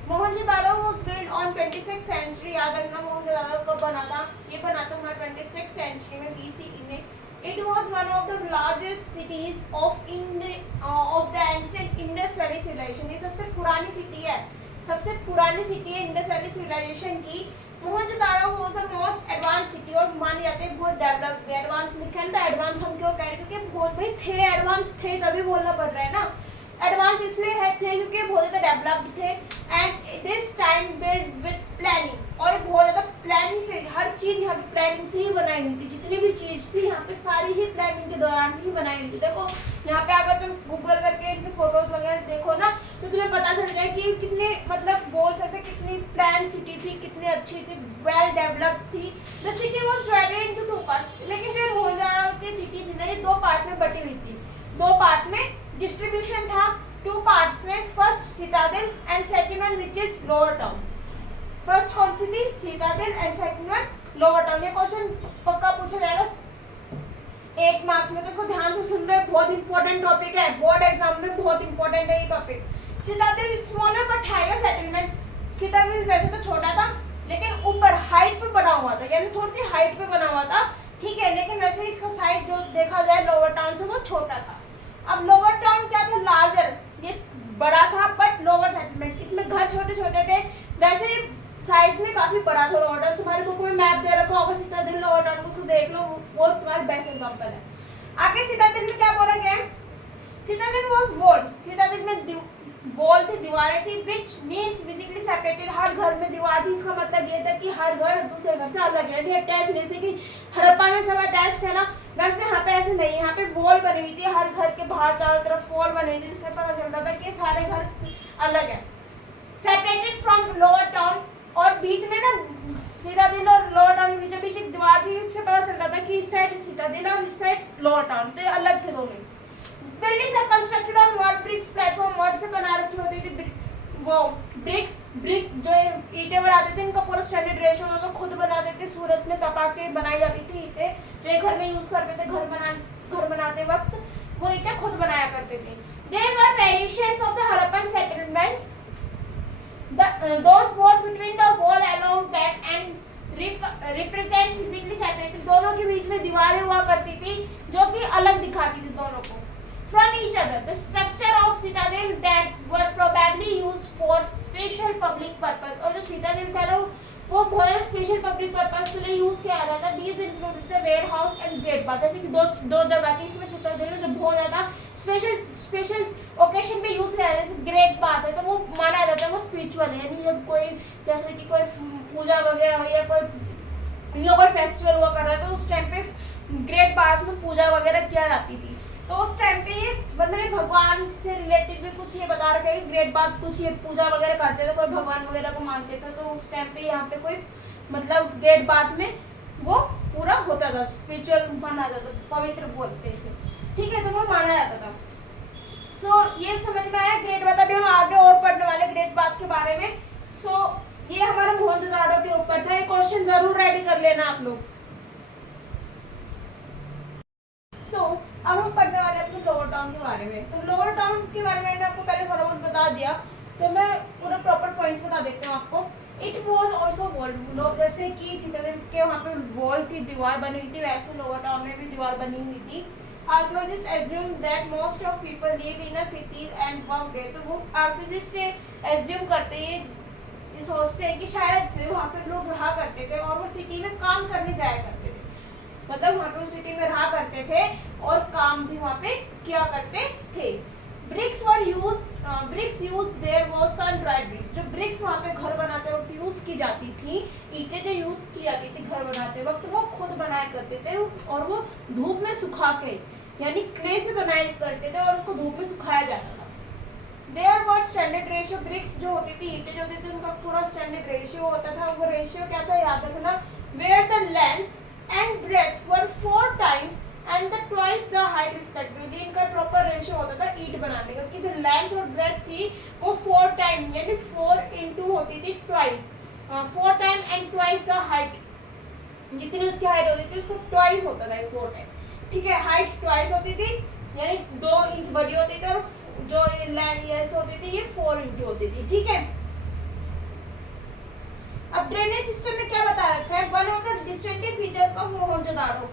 Mohenjodaro was built on 26th century. याद रखना मोहनजोदाड़ो कब बना था? ये बना था हमारे 26th सेंचुरी में, BCE में। It was one of the largest cities of the ancient Indus Valley civilization। ये सबसे पुरानी सिटी है, सबसे पुरानी सिटी है इंडस वैली सिविलाइजेशन की। Mohenjodaro was the most advance city, और माने जाते हैं बहुत डेवलप्ड। एडवांस लिखा है ना, एडवांस हम क्यों कह रहे हैं? क्योंकि बहुत भाई थे, एडवांस थे तभी बोलना पड़ रहा है ना। एडवांस इसलिए है थे क्योंकि बहुत ज़्यादा डेवलप्ड थे। And this time build with planning, और बहुत ज़्यादा प्लानिंग से, हर चीज़ यहाँ पे प्लानिंग से ही बनाई हुई थी। जितनी भी चीज़ थी यहाँ पे सारी ही प्लानिंग के दौरान ही बनाई हुई थी। देखो यहाँ पे अगर तुम गूगल करके इनके फोटोज वगैरह देखो ना तो तुम्हें पता चल जाए कि कितने मतलब बोल सकते कितनी प्लान सिटी थी, कितनी अच्छी थी, वेल डेवलप्ड थी। The city was divided into 2 parts. लेकिन जो मोहनजोदाड़ो की सिटी थी ना, ये 2 पार्ट में बटी हुई थी। 2 पार्ट में डिस्ट्रीब्यूशन था, 2 पार्ट्स में। First Citadel and second one which is lower town. First कौन सी थी? Citadel and second one lower town. ये क्वेश्चन पक्का पूछा जाएगा 1 मार्क्स में, तो इसको ध्यान से सुन रहे। बहुत इंपॉर्टेंट टॉपिक है, बोर्ड एग्जाम में बहुत इंपॉर्टेंट है ये topic. Citadel smaller but higher settlement. Citadel वैसे तो छोटा था लेकिन ऊपर हाइट पे बना हुआ था, यानी थोड़ी सी हाइट पे बना हुआ था, ठीक है। लेकिन वैसे इसका साइज जो देखा जाए लोअर टाउन से वो छोटा था। अब लोअर टाउन क्या था? लार्जर, ये बड़ा था बट लोअर सेटलमेंट। इसमें घर छोटे छोटे थे, वैसे ही साइज में काफी बड़ा था लोअर टाउन। तुम्हारे बुक में मैप दे रखा होगा सिटाडेल लोअर टाउन, उसको देख लो, वो तुम्हारा बेस्ट एग्जांपल है। आगे सिटाडेल में क्या बोला गया? Citadel was walled. सिटाडेल में वॉल थी, दीवारें थी, विच मीन्स फिजिकली सेपरेटेड। हर घर में दीवार थी, इसका मतलब ये था कि हर घर दूसरे घर से अलग है, अटैच नहीं थे। कि हड़प्पा में सब अटैच थे ना, वैसे यहाँ पे ऐसे नहीं। यहाँ पे वॉल बनी हुई थी, हर घर के बाहर चारों तरफ वॉल बनी हुई थी, जिससे पता चलता था कि सारे घर अलग है। सेपरेटेड फ्रॉम लोअर टाउन, और बीच में ना सिटाडेल और लोअर टाउन के बीच एक दीवार थी, उससे पता चलता था कि इस साइड सिटाडेल और इस साइड लोअर टाउन, तो ये अलग थे दोनों। Buildings are constructed on mud bricks platform. Mud से बना रखी होती थी वो ब्रिक्स, ब्रिक जो ईंटें बनाते थे, इनका पूरा स्टैंडर्ड रेशो होता था, खुद बनाते थे, सूरत में तपा के बनाई जाती थी ईंटें, जो घर में यूज करते थे घर बनाते वक्त, वो ईंटें खुद बनाया करते थे। There were variations of the Harappan settlements, those walls between the wall along that and represent physically separated। दोनों के बीच में दीवारें हुआ करती थी जो कि अलग दिखाती थी दोनों को from each other। The structure of citadel that were probably used for special public purpose। और जो citadel था वो बहुत स्पेशल पब्लिक पर्पस के लिए यूज किया जाता था। These included the warehouse and great bath। जैसे कि दो जगह थी इसमें citadel में जो बहुत ज्यादा स्पेशल ओकेशन पे यूज किया जाता है। ग्रेट बात है तो वो माना जाता है वो स्पिरिचुअल है, यानी जब कोई जैसे कि कोई पूजा वगैरह हो या कोई फेस्टिवल हुआ कर रहा है तो उस टाइम पे ग्रेट बाथ में पूजा वगैरह किया जाती थी। तो उस टाइम पे ये मतलब भगवान से रिलेटेड भी कुछ ये बता रखा है कि ग्रेट बाथ कुछ ये पूजा वगैरह करते थे, कोई भगवान वगैरह को मानते थे, तो उस टाइम पे यहाँ पे कोई मतलब ग्रेट बाथ में वो पूरा होता था, स्पिरिचुअल माना जाता था, पवित्र बोलते इसे, ठीक है, तो वो माना जाता था। सो ये समझ में आया ग्रेट बाथ। अभी हम आगे और पढ़ने वाले ग्रेट बाथ के बारे में। सो ये हमारा मोहनजोदाड़ो के ऊपर था, ये क्वेश्चन जरूर रेडी कर लेना आप लोग। अब हम पढ़ने वाले अपने लोअर टाउन के बारे में। तो लोअर टाउन के बारे में मैंने आपको पहले थोड़ा बहुत बता दिया, तो मैं पूरा प्रॉपर पॉइंट्स बता देती हूँ आपको। इट वॉज ऑल्सो वॉल्ड, जैसे कि सिटाडेल के वहाँ पे वॉल की दीवार बनी हुई थी, वैसे लोअर टाउन में भी दीवार बनी हुई थी। Archaeologist assume that most of people live in a city and work there. तो वो आर्कियोलॉजिस्ट एज्यूम करते हैं, सोचते हैं कि शायद से वहाँ पे लोग रहा करते थे और वो सिटी में काम करने जाया करते थे, मतलब वहाँ पे सिटी में रहा करते थे और काम भी वहाँ पे किया करते थे। Bricks were use there was sun dried bricks. जो ब्रिक्स वहाँ पे घर बनाते वक्त यूज की जाती थी, ईंटें जो यूज की जाती थी घर बनाते वक्त, वो खुद बनाया करते थे और वो धूप में सुखा के, यानी क्ले से बनाया करते थे और उसको धूप में सुखाया जाता था। There what standard ratio bricks जो होती थी, ईंटें जो होती थी, उनका पूरा स्टैंडर्ड रेशियो होता था। वो रेशियो क्या था याद रखना, where the length and breadth were 4 times and the twice the height respectively. इनका प्रॉपर रेशियो होता था ईंट बनाने का कि जो लेंथ और ब्रेथ थी वो 4 टाइम यानी 4 इंटू होती थी twice, 4 time and twice the height, जितनी उसकी हाइट होती थी उसको ट्वाइस होता था 4 टाइम, ठीक है। हाइट ट्वाइस होती थी यानी 2 इंच बड़ी होती थी और जो लेंथ ऐसे होती थी ये 4 इंटू होती थी, ठीक है। अब ड्रेनेज सिस्टम में क्या बता रखा है, one of the distinctive features of Mohenjodaro.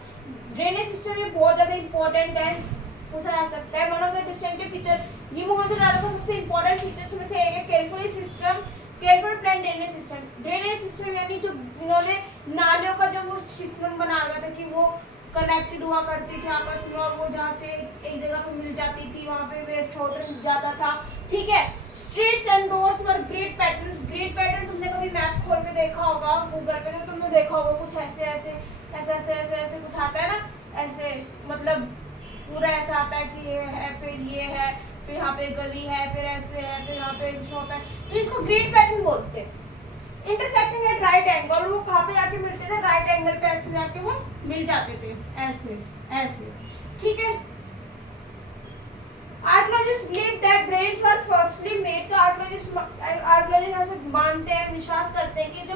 Drainage system ये बहुत ज्यादा इंपॉर्टेंट है, पूछा जा सकता है। One of the distinctive feature, ये मोहनजोदाड़ो का सबसे इंपॉर्टेंट फीचर्स में से एक है carefully system, careful plan drainage system. Drainage system यानी जो इन्होंने नालियों का जो वो सिस्टम बना रखा था कि वो कनेक्टेड हुआ करती थी आपस में और वो जाके एक जगह पे मिल जाती थी, वहाँ पे वेस्ट वाटर जाता था, ठीक है। Streets and roads were grid patterns. Grid pattern तुमने कभी मैप खोल के देखा होगा गूगल पे, तो तुमने देखा होगा कुछ ऐसे ऐसे ऐसे ऐसे ऐसे ऐसे कुछ आता है ना, ऐसे मतलब पूरा ऐसा आता है कि ये है, फिर ये है, फिर यहाँ पे गली है, फिर ऐसे है, फिर यहाँ पे शॉप है, तो इसको ग्रिड पैटर्न बोलते हैं। इंटरसेक्टिंग एट राइट एंगल, वो कहाँ पे जाके मिलते थे, राइट एंगल पे ऐसे जाके वो मिल जाते थे, ऐसे ऐसे, ठीक है। Archaeologist believe that drains were firstly made. तो आर्कियोलॉजिस्ट ऐसे मानते हैं, विश्वास करते हैं कि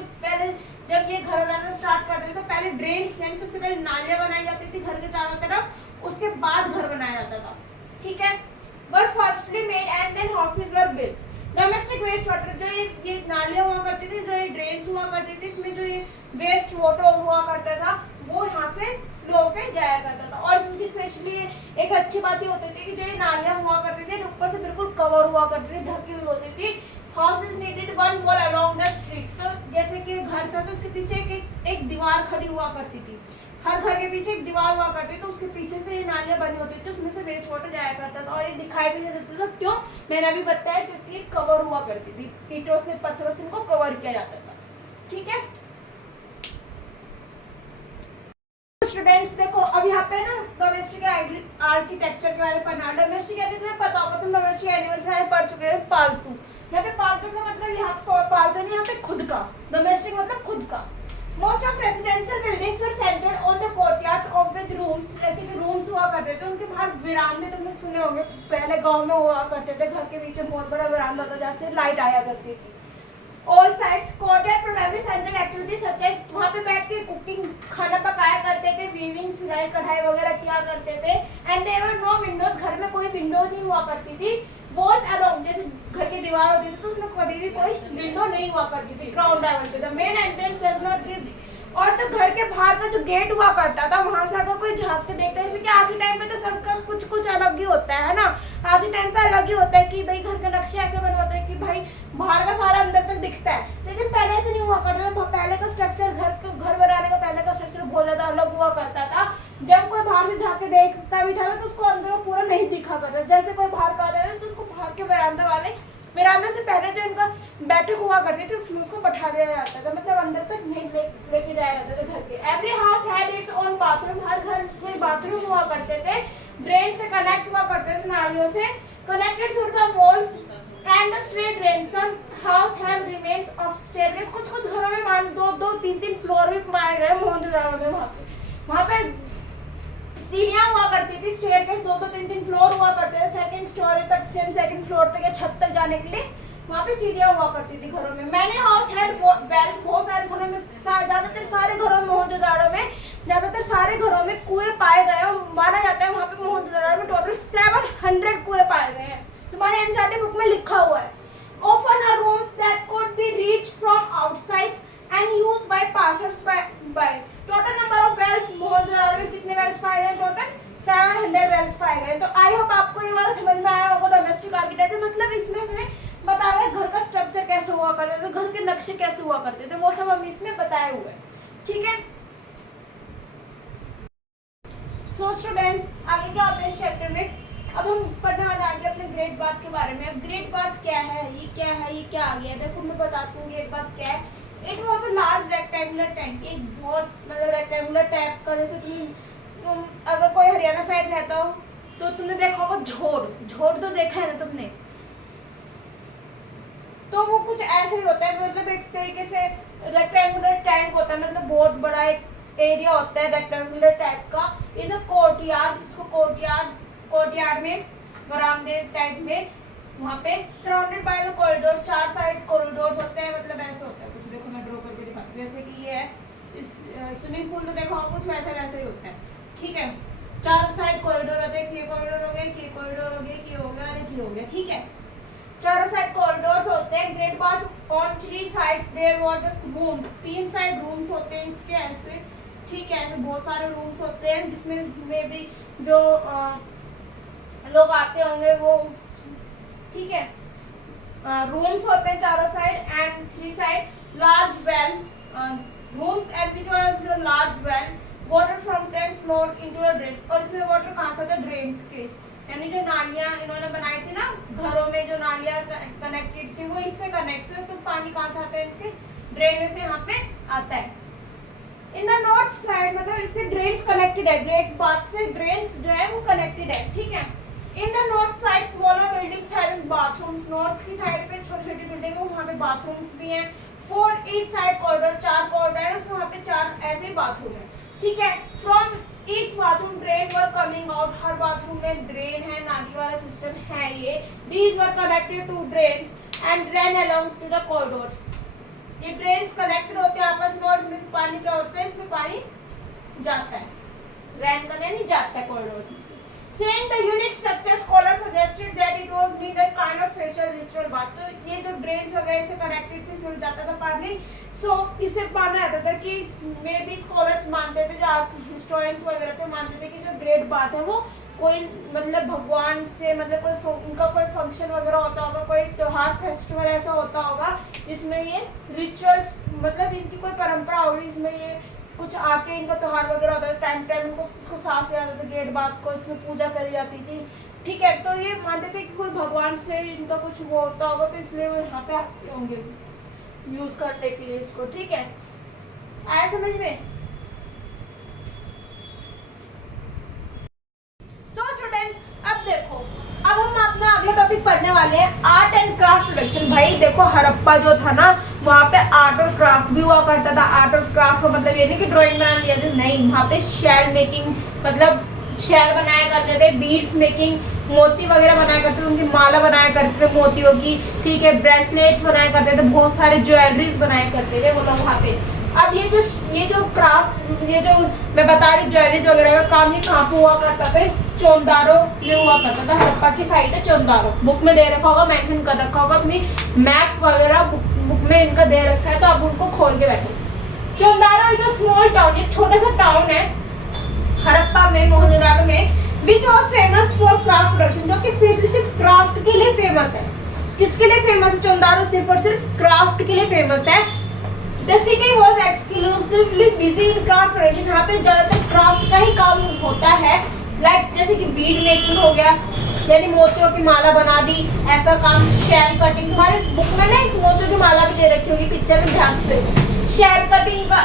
जब ये घर बनाना स्टार्ट करते थे तो पहले ड्रेन्स यानी सबसे पहले नालियां बनाई जाती थी घर के चारों तरफ, उसके बाद घर बनाया जाता था, ठीक है। Were firstly made and then houses were built. Domestic waste water, जो ये नालियां हुआ करती थी, जो ये ड्रेन्स हुआ करती थी, इसमें जो ये वेस्ट वाटर हुआ करता था वो यहाँ से फ्लो के जाया करता था। और इनकी स्पेशली एक अच्छी बात ये होती थी कि जो ये नालियां हुआ करती थी ऊपर से बिल्कुल कवर हुआ करती थी, ढकी हुई होती थी। Houses needed one wall along the street. तो जैसे कि घर था तो उसके पीछे एक दीवार खड़ी हुआ करती थी, हर घर के पीछे एक दीवार हुआ करती थी, तो उसके पीछे से ये नालियां बनी होती थी, उसमें से वेस्ट वाटर जाया करता था और ये दिखाई भी नहीं देता था। क्यों, मैंने अभी बताया, क्योंकि कवर हुआ करती थी, ईंटों से पत्थरों से इनको कवर किया जाता था, ठीक है। स्टूडेंट्स देखो अब यहाँ पे ना डोमेस्टिक आर्किटेक्चर के बारे में पढ़ना। डोमेस्टिक यानी तुम्हें पता होगा, तुम डोमेस्टिक एनिमल्स में पढ़ चुके हो, पालतू। यहाँ पे पालतू का मतलब यहाँ पालतू नहीं, यहाँ पे खुद का, डोमेस्टिक मतलब खुद का। Most of residential buildings were centred on the courtyards of with rooms. जैसे कि रूम्स हुआ करते थे, उनके बाहर विरांडे तुमने सुने होंगे, पहले गांव में हुआ करते थे, घर के बीच में बहुत बड़ा विरांडा था जहाँ से लाइट आया करती थी। All sides courtyard probably central activity such as, वहाँ पे बैठ के कुकिंग खाना पकाया करते थे, वीविंग सिलाई कढ़ाई वगैरह किया करते थे। And there were no windows, घर में कोई विंडो नहीं हुआ करती थी। वॉल्स अलोंग, जैसे घर की दीवार होती थी तो उसमें कभी भी कोई विंडो नहीं हुआ करती थी ग्राउंड लेवल पे। The main entrance does not give. और जो घर के बाहर का जो गेट हुआ करता था वहां से अगर कोई झांक के देखता है, जैसे कि आज के टाइम पे तो सबका कुछ कुछ अलग ही होता है ना, आज के टाइम पे अलग ही होता है कि भाई घर के नक्शे ऐसे बने होते हैं कि भाई बाहर का सारा अंदर तक दिखता है, लेकिन पहले ऐसे नहीं हुआ करता था। पहले का स्ट्रक्चर, घर बनाने का पहले का स्ट्रक्चर बहुत ज्यादा अलग हुआ करता था। जब कोई बाहर से झांक के देखता भी था तो उसको अंदर को पूरा नहीं दिखा करता। जैसे कोई बाहर का आता है तो उसको बाहर के वरांडा वाले, वरांडा से पहले जो इनका बैठक हुआ करती थी उसमें उसको बैठा दिया जाता था, मतलब अंदर तक नहीं लेके जाया जाता था घर के। Every house had its own bathroom, हर घर में बाथरूम हुआ करते थे। ड्रेन से कनेक्ट हुआ करते थे, नालियों से connected through the walls and the straight drains. Some house have remains of staircase, कुछ कुछ घरों में मान 2-2, 3-3 फ्लोर भी पाए गए मोहनजोदाड़ो में। वहाँ पे सीढ़ियां हुआ करती थी, स्टेयरकेस 2-2, 3-3 फ्लोर हुआ करते थे, सेकंड स्टोरी तक, सेकंड फ्लोर तक या छत तक जाने के लिए वहाँ पे सीढ़ियां हुआ करती थी घरों में। मैंने हाउस हैड वेल्स, बहुत सारे घरों में, ज्यादातर सारे घरों में मोहनजोदाड़ो में ज्यादातर सारे घरों में कुएं पाए गए और माना जाता है वहाँ पे मोहनजोदाड़ो में टोटल 700 कुएं पाए गए हैं। तुम्हारे एनसीईआरटी बुक में लिखा हुआ है। Often are rooms that could be reached from outside and used by passers-by. Total number of wells Mohenjodaro में कितने वेल्स पाए गए? टोटल 700 वेल्स पाए गए। तो आई होप आपको ये वाला समझ में आया होगा। डोमेस्टिक आर्किटेक्चर मतलब इसमें हमें बताया घर का स्ट्रक्चर कैसे हुआ करते थे, घर के नक्शे कैसे हुआ करते थे, वो सब हम इसमें बताए हुए हैं, ठीक है। सो स्टूडेंट्स आगे क्या होता है इस चैप्टर में, अब हम पढ़ने वाले आगे अपने ग्रेट बाथ के बारे में। अब ग्रेट बाथ क्या है, ये क्या है, ये क्या आ गया, देखो मैं बताती हूँ ग्रेट बाथ क्या है। It was a large rectangular tank, एक बहुत मतलब रेक्टेंगुलर टाइप का, जैसे तुम अगर कोई हरियाणा साइड रहता हो तो तुमने देखा होगा झोड़, झोड़ तो देखा है ना तुमने। तो वो कुछ ऐसे ही होता है, मतलब एक तरीके से रेक्टेंगुलर टैंक होता है, मतलब बहुत बड़ा एक एरिया होता है रेक्टेंगुलर टाइप का। इन कोर्टयार्ड, इसको कोर्टयार्ड में बरामदे टाइप में, वहाँ पे surrounded by the corridor, 4 side corridors होते हैं, मतलब ऐसे होता है कुछ। देखो मैं ड्रॉ करके दिखाती हूँ, जैसे कि ये है इस स्विमिंग पूल, तो देखो कुछ वैसे वैसे ही होता है, ठीक है। 4 साइड कॉरिडोर होते हैं, ये कॉरिडोर हो गया, ये कॉरिडोर हो गया, ये हो गया और ये हो गया, ठीक है। चारों साइड कॉरिडोर्स होते हैं। Great bath on 3 sides there were the rooms, 3 side rooms होते हैं इसके ऐसे, ठीक है। तो बहुत सारे रूम्स होते हैं जिसमें में भी जो लोग आते होंगे वो, ठीक है। रूम्स होते हैं चारों side and 3 side large well rooms and which are large well water from 10th floor into a drain. और इसमें वाटर कहाँ से आता है? ड्रेन्स के, यानी जो नालियाँ इन्होंने बनाई थी ना घरों में, जो नालियाँ कनेक्टेड थी वो इससे कनेक्ट है। तो पानी कहाँ से आता है? इनके ड्रेन में से यहाँ पे आता है। इन द नॉर्थ साइड, मतलब इससे ड्रेन्स कनेक्टेड है, ग्रेट बाथ से ड्रेन्स जो है वो कनेक्टेड है, ठीक है। In the north side smaller buildings having bathrooms, north की साइड पे छोटी छोटी बिल्डिंग है, वहाँ पे बाथरूम्स भी हैं। 4 ईच साइड कॉरिडोर, 4 कॉरिडोर है, वहाँ पे 4 ऐसे ही बाथरूम है, ठीक है। From each bathroom drain were coming out, हर बाथरूम में ड्रेन है, नाली वाला सिस्टम है ये। These were connected to drains and drain along to the corridors. ये ड्रेन्स कनेक्टेड होते हैं आपस में और इसमें पानी क्या होता है? इसमें पानी जाता है, ड्रेन करने नहीं जाता है कॉरिडोर्स में। Seeing the unique structure, scholars suggested that it was needed kind of special ritual bath। तो ये जो ड्रेन्स वगैरह से कनेक्टेड थी, इसमें जाता था पानी, सो इससे माना जाता था कि मे बी स्कॉलर्स मानते थे, जो हिस्टोरियंस वगैरह थे मानते थे कि जो ग्रेट बाथ है वो कोई मतलब भगवान से, मतलब कोई उनका कोई फंक्शन वगैरह होता होगा, कोई त्योहार फेस्टिवल ऐसा होता होगा जिसमें ये रिचुअल्स, मतलब इनकी कोई परंपरा होगी, इसमें ये कुछ आके इनका त्योहार वगैरह होता है, टाइम टाइम इनको इसको साफ किया जाता था, ग्रेट बाथ को, इसमें पूजा करी जाती थी, ठीक है। तो ये मानते थे कि कोई भगवान से इनका कुछ वो होता होगा, तो इसलिए वो यहाँ पे आते होंगे यूज करने के लिए इसको, ठीक है। आया समझ में? सो स्टूडेंट्स, अब देखो, अब हम अपना अगला टॉपिक पढ़ने वाले हैं, आर्ट एंड क्राफ्ट प्रोडक्शन। भाई देखो हड़प्पा जो था ना, वहाँ पे आर्ट और क्राफ्ट भी हुआ करता था। आर्ट और क्राफ्ट का मतलब ये नहीं कि ड्राइंग बना लिया था, नहीं, वहाँ पे शेल मेकिंग, मतलब शेल बनाया करते थे, बीड्स मेकिंग, मोती वगैरह बनाया करते थे, उनकी माला बनाया करते थे मोतियों की, ठीक है। ब्रेसलेट्स बनाया करते थे, बहुत सारे ज्वेलरीज बनाया करते थे वो लोग वहाँ पे। अब ये जो क्राफ्ट, ये जो मैं बता रही ज्वेलरीज वगैरह का काम, ये कहाँ पे हुआ करता था? चौंदारो में हुआ करता था। हड़प्पा की साइड है चौंदारो, बुक में दे रखा होगा, मेंशन कर रखा होगा, अपनी मैप वगैरह बुक में इनका दे रखा है, तो आप उनको खोल के बैठो। चौंदारो इज अ स्मॉल टाउन, एक छोटा सा टाउन है हड़प्पा में, मोहनजोदाड़ो में, which was famous for craft production, जो कि स्पेशली सिर्फ क्राफ्ट के लिए फेमस है। किसके लिए फेमस है चौंदारो? सिर्फ और सिर्फ क्राफ्ट के लिए फेमस है। The city was exclusively busy in craft production। यहाँ पे ज़्यादातर क्राफ्ट का ही काम होता है, लाइक जैसे कि बीड मेकिंग हो गया, यानी मोतियों की माला बना दी, ऐसा काम। शेल कटिंग, तुम्हारे बुक में ना एक मोतियों की माला भी दे रखी होगी पिक्चर में, ध्यान से देखो। शेल कटिंग का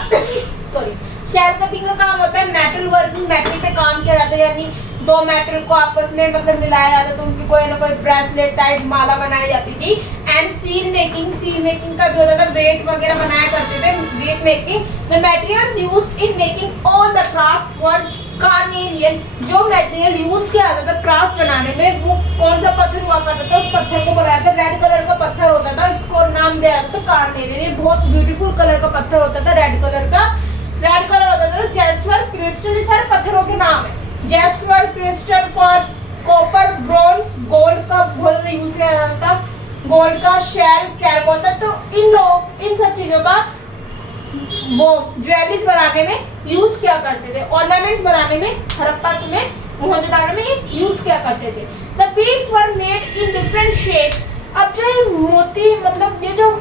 सॉरी, शेल कटिंग का काम होता है मेटल वर्किंग, मेटल पे काम किया जाता है, यानी 2 मेटल को आपस में मतलब मिलाया जाता है, तो उनकी कोई ना कोई ब्रेसलेट टाइप माला बनाई जाती थी। एंड सील मेकिंग का भी होता था, वेट वगैरह बनाया करते थे, weight making. The materials used in making all the craft were carnelian. जो मटेरियल यूज किया जाता था क्राफ्ट बनाने में, वो कौन सा पत्थर हुआ करता था? उस पत्थर को बोला जाता है, रेड कलर का पत्थर होता था, इसको नाम दिया जाता था कार्नेलियन। ये बहुत ब्यूटीफुल कलर का पत्थर होता था, रेड कलर का, रेड कलर होता था। जैस्पर, क्रिस्टल, ये सारे पत्थरों के नाम है। Jasper, crystal, quartz, copper, bronze, gold का बहुत यूज किया जाता था, गोल्ड का, शेल, टेराकोटा। तो इन सब चीजों का वो ज्वेलरीज बनाने में यूज किया करते थे, ऑर्नामेंट्स बनाने में हड़प्पा में, मोहनजोदाड़ो में यूज किया करते थे। The beads were made in different shapes. अब जो ये मोती, मतलब ये जो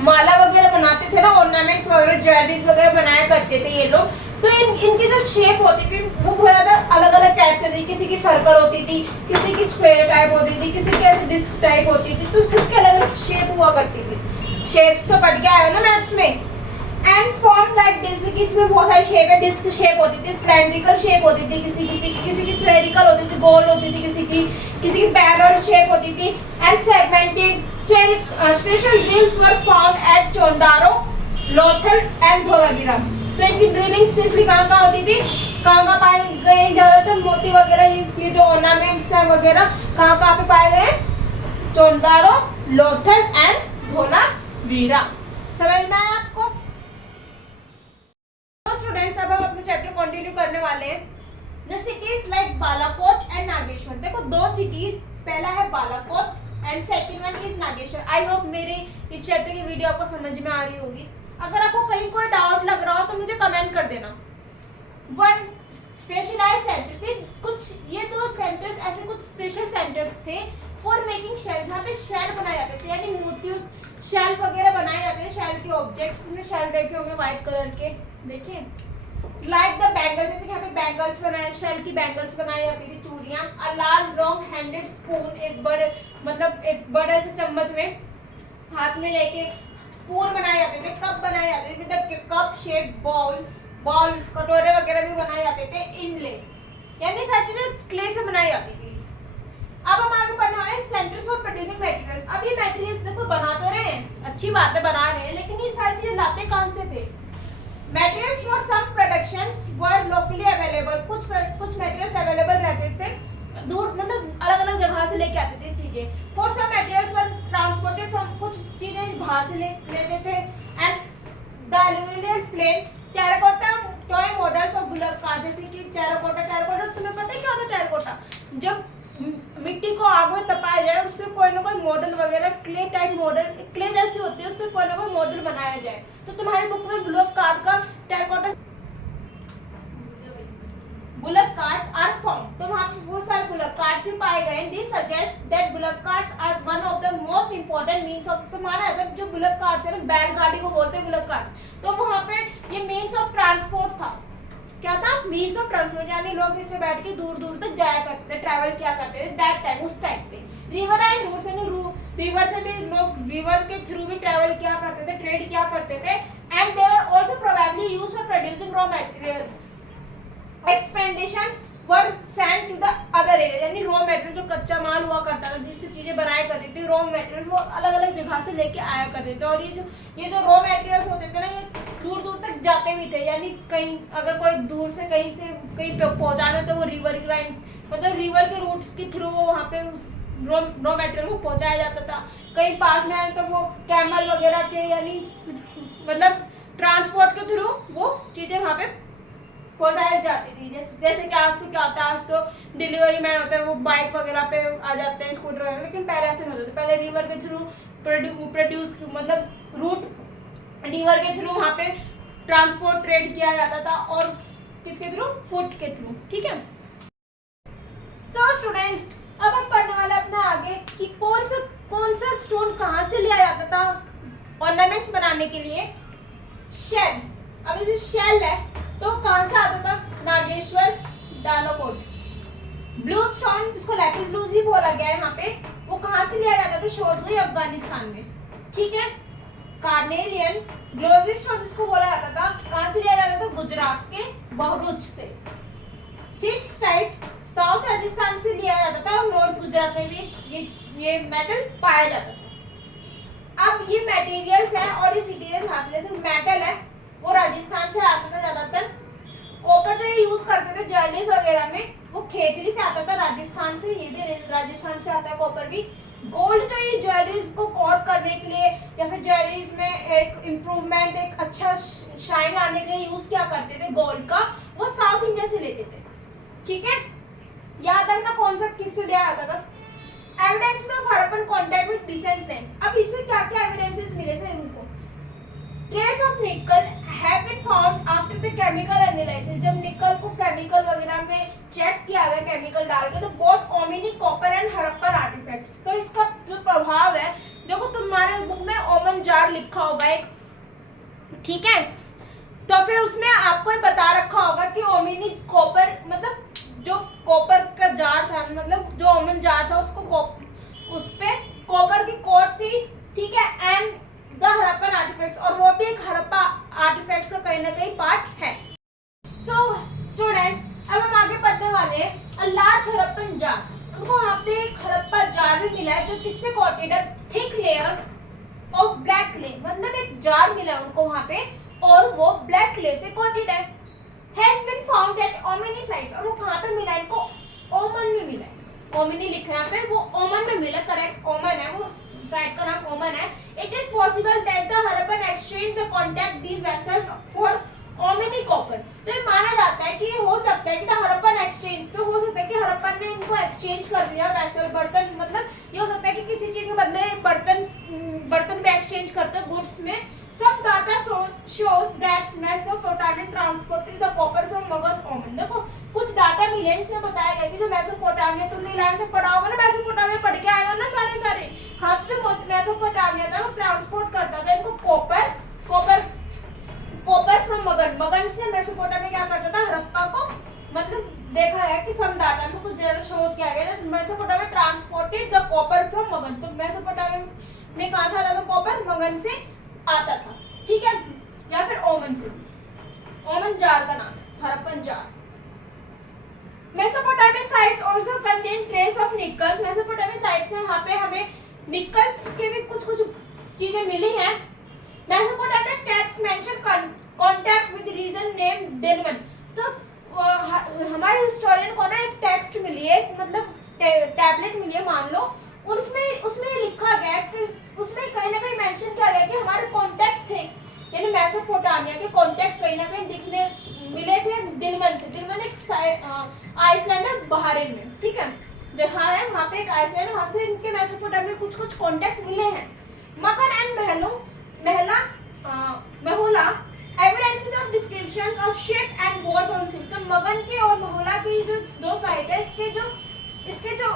माला वगैरह बनाते थे ना, ऑर्नामेंट्स वगैरह, ज्वेलरीज वगैरह बनाया करते थे ये लोग, तो इनकी जो शेप होती थी वो बहुत ज़्यादा अलग अलग टाइप की थी। किसी की सर्कल होती थी, किसी की स्क्वायर टाइप होती थी, किसी की ऐसे डिस्क टाइप होती थी, तो सबके अलग अलग शेप हुआ करती थी। शेप्स तो पढ़ के आए हो ना मैथ्स में। एंड फॉर्म लाइक जैसे की इसमें बहुत सारी शेप है, डिस्क शेप होती थी, सिलेंड्रिकल शेप होती थी, किसी की स्फेरिकल होती थी, गोल होती थी, किसी की बैरल शेप होती थी and segmented special drills were found at Chanhudaro, Lothal and Dholavira. तो इनकी ड्रिलिंग स्पेशली कहाँ होती थी, कहाँ पाए गए ज्यादातर मोती वगैरह, ये जो ऑर्नामेंट्स है वगैरह कहाँ पे पाए गए, चोंडारो, लोथल एंड धोलावीरा। समझ में आया आपको? तो स्टूडेंट्स अब हम अपने चैप्टर कंटिन्यू करने वाले हैं। The cities like Balakot and Nageshwar. देखो दो सिटी, पहला है Balakot and second one is Nageshwar. I hope मेरे इस चैप्टर की वीडियो आपको समझ में आ रही होगी। अगर आपको कहीं कोई डाउट लग रहा हो तो मुझे कमेंट कर देना। वन स्पेशलाइज्ड सेंटर्स, कुछ ये दो सेंटर्स ऐसे कुछ स्पेशल सेंटर्स थे फॉर मेकिंग शेल, जहाँ पे शेल बनाए जाते थे, यानी मोती शेल वगैरह बनाए जाते थे, शेल के ऑब्जेक्ट्स में शेल देखे होंगे व्हाइट कलर के, देखिए लाइक द बैंगल, जैसे कि यहाँ पे बैंगल्स बनाए, शेल की बैंगल्स बनाई जाती थी, चूड़ियां, a large long handed spoon, एक बड़े मतलब एक बड़े से चम्मच में हाथ में लेके स्पून बनाए जाते थे, कप बनाए जाते थे, विद कप शेप बॉल कटोरे वगैरह भी बनाए जाते थे, इनले, यानी सारी चीजें क्ले से बनाई जाती थी। अब हम आगे बढ़ने वाले हैं सेंटर्स फॉर प्रोड्यूसिंग मटेरियल्स। अब ये मटेरियल्स देखो बना तो रहे हैं, अच्छी बात है बना रहे हैं, लेकिन ये सारी चीजें लाते कहां से थे? Materials for some productions were locally available, कुछ मटेरियल्स अवेलेबल रहते थे दूर, मतलब अलग अलग जगह से लेके आते थे चीजें। For some materials were transported from, कुछ चीजें बाहर से लेते थे। And the aluminium plain terracotta toy models of bullock cart, जैसे कि टेराकोटा तुम्हें पता है क्या होता है टेराकोटा? जब मिट्टी को आग में तपाया जाए, उससे कोई ना कोई मॉडल वगैरह, क्ले टाइप मॉडल, क्ले जैसी होती है, उससे कोई ना कोई मॉडल बनाया जाए। तो तुम्हारे बुक में बुलक कार्ड का terracotta bullock carts are found, तो वहां से बहुत सारे बुलक कार्ड्स भी पाए गए। This suggest that bullock carts are one of the most important means of, तुम्हारा मतलब जो बुलक कार्ड्स है ना, बैलगाड़ी को बोलते हैं बुलक कार्ड्स, तो वहां पे ये मींस ऑफ ट्रांसपोर्ट था। क्या था? मींस ऑफ ट्रांसपोर्ट, यानी लोग इसमें बैठ के दूर दूर तक जाया करते थे, ट्रैवल किया करते थे दैट टाइम, उस टाइम पे। रिवर एंड रूट्स, यानी रिवर से भी लोग रिवर के थ्रू भी ट्रैवल किया करते थे, ट्रेड किया करते थे। And they were also probably used for producing raw materials. Expeditions were sent to the other area, यानी रॉ मटेरियल जो कच्चा माल हुआ करता था, जिससे चीजें बनाया करती थी, रॉ मटेरियल वो अलग अलग जगह से लेके आया करते थे। और ये जो रॉ मटेरियल्स होते थे ना, ये दूर दूर तक जाते भी थे, यानी कहीं अगर कोई दूर से कहीं पहुंचाना तो वो रिवर लाइन, मतलब रिवर के रूट्स के थ्रू वो वहाँ पे उस रॉ मटेरियल को पहुंचाया जाता था। कहीं पास में आए तो वो कैमल वगैरह के, यानी मतलब ट्रांसपोर्ट के थ्रू वो चीजें वहाँ पे पहुंचाई जाती थी। जैसे कि आज तो क्या होता है, आज तो डिलीवरी मैन होता है, वो बाइक वगैरह पे आ जाते हैं, स्कूटर वगैरह, लेकिन पहले ऐसे नहीं होता था। पहले रिवर के थ्रू प्रोड्यूस मतलब रूट रिवर के थ्रू वहाँ पे ट्रांसपोर्ट ट्रेड किया जाता था, और किसके थ्रू? फुट के थ्रू। ठीक है। सो स्टूडेंट्स, अब हम पढ़ने वाले अपना आगे कि कौन सा स्टोन कहाँ से लिया जाता था ऑर्नामेंट्स बनाने के लिए? शेल। अब जैसे शेल है तो कहाँ से आता था? नागेश्वर, बालाकोट। ब्लू स्टोन, जिसको लैपिस ब्लूजी बोला गया है यहाँ पे, वो कहाँ से लिया जाता था? शोध हुई अफगानिस्तान में। ठीक है। कार्नेलियन ग्लोजी स्टोन, जिसको बोला जाता था, कहाँ से लिया जाता था? गुजरात के बहरूच से। सिक्सटाइट साउथ राजस्थान से लिया जाता था, और नॉर्थ गुजरात में भी ये मेटल पाया जाता था। अब ये मटेरियल्स है और ये सिटीजन हासिल है, मेटल है वो राजस्थान से आता था ज्यादातर। कॉपर जो ये यूज करते थे ज्वेलरीज वगैरह में, वो खेतरी से आता था राजस्थान से, ये भी राजस्थान से आता है कॉपर भी। गोल्ड जो ये ज्वेलरीज को कोट करने के लिए या फिर ज्वेलरीज में एक इम्प्रूवमेंट, एक अच्छा शाइन आने के लिए यूज किया करते थे गोल्ड का, वो साउथ इंडिया से लेते थे। ठीक है। याद रखना कौन सा किससे लिया जाता था? Evidence of Harappan contact with descendants. अब इसमें क्या क्या एविडेंसेस मिले थे उनको? Trace of nickel have been found after the chemical analysis. जब निकल को केमिकल वगैरह में चेक किया गया, केमिकल डाल के, तो बहुत Omani copper and Harappan artefacts. तो इसका जो प्रभाव है, देखो तुम्हारे बुक में ओमन जार लिखा होगा एक, ठीक है, तो फिर उसमें आपको ये बता रखा होगा कि ओमिनी कॉपर, मतलब जो कॉपर का जार था, मतलब जो ओमन जार था, उसको उस पे कॉपर की कोट थी। ठीक है। एंड द हड़प्पन आर्टिफैक्ट्स, और वो भी एक हड़प्पा आर्टिफैक्ट्स का कहीं ना कहीं पार्ट एटम को वहां पे, और वो ब्लैक क्ले से कोटेड है। Has been found at Omani sites, और वो कहां पे मिला, इनको ओमन में मिला है। ओमिनी लिखा है यहाँ पे, वो ओमन में मिला, करेक्ट ओमन है, वो साइट का नाम ओमन है। It is possible that the Harappan exchange the contact these vessels for Omni copper. तो ये माना जाता है कि ये हो सकता है कि द हड़प्पन एक्सचेंज, तो हो सकता है कि हड़प्पन ने इनको एक्सचेंज कर लिया वेसल, बर्तन, मतलब ये हो सकता है कि किसी चीज के बदले बर्तन पे एक्सचेंज करते हैं, गुड्स में। Some data shows that Mesopotamia transported the copper from Magan Oman। देखो कुछ डाटा मिले जिसमें बताया गया कि जो मेसोपोटामिया, तुमने लैंड में पढ़ा होगा ना, मेसोपोटामिया पढ़ के आए हो ना सारे। हाँ, तो मेसोपोटामिया था, वो ट्रांसपोर्ट करता था इनको कॉपर फ्रॉम मगन से मेसोपोटामिया क्या करता था, हड़प्पा को, मतलब देखा है कि सम डाटा में कुछ डाटा शो किया गया था, Mesopotamia transported the copper from मगन। तो मेसोपोटामिया में कहां से आता था कॉपर, मगन से आता था, ठीक है, या फिर ओमन से। ओमन जार का नाम है, Harappan jar. Mesopotamian sites also contain trace of Nicholls. Mesopotamian sites में वहां पे हमें निकल्स के भी कुछ चीजें मिली हैं। Mesopotamian text mention contact with region name Dilmun. तो हमारे हिस्टोरियन को ना एक टेक्स्ट मिली है, मतलब टैबलेट मिली है मान लो, उसमें लिखा गया है कि उसमें कहीं ना कहीं मेंशन किया गया कि हमारे कांटेक्ट थे, यानी मेसोपोटामिया के कांटेक्ट कहीं ना कहीं दिखने मिले थे दिलमन से। दिलमन एक आइसलैंड है बहरीन में, ठीक है, जहाँ है वहाँ पे एक आइसलैंड है, वहाँ से इनके मेसोपोटामिया में कुछ कांटेक्ट मिले हैं। Magan and Meluhha evidences of descriptions of shape and walls on silk. तो मगन के और मेहुला की जो दो साइट है, इसके जो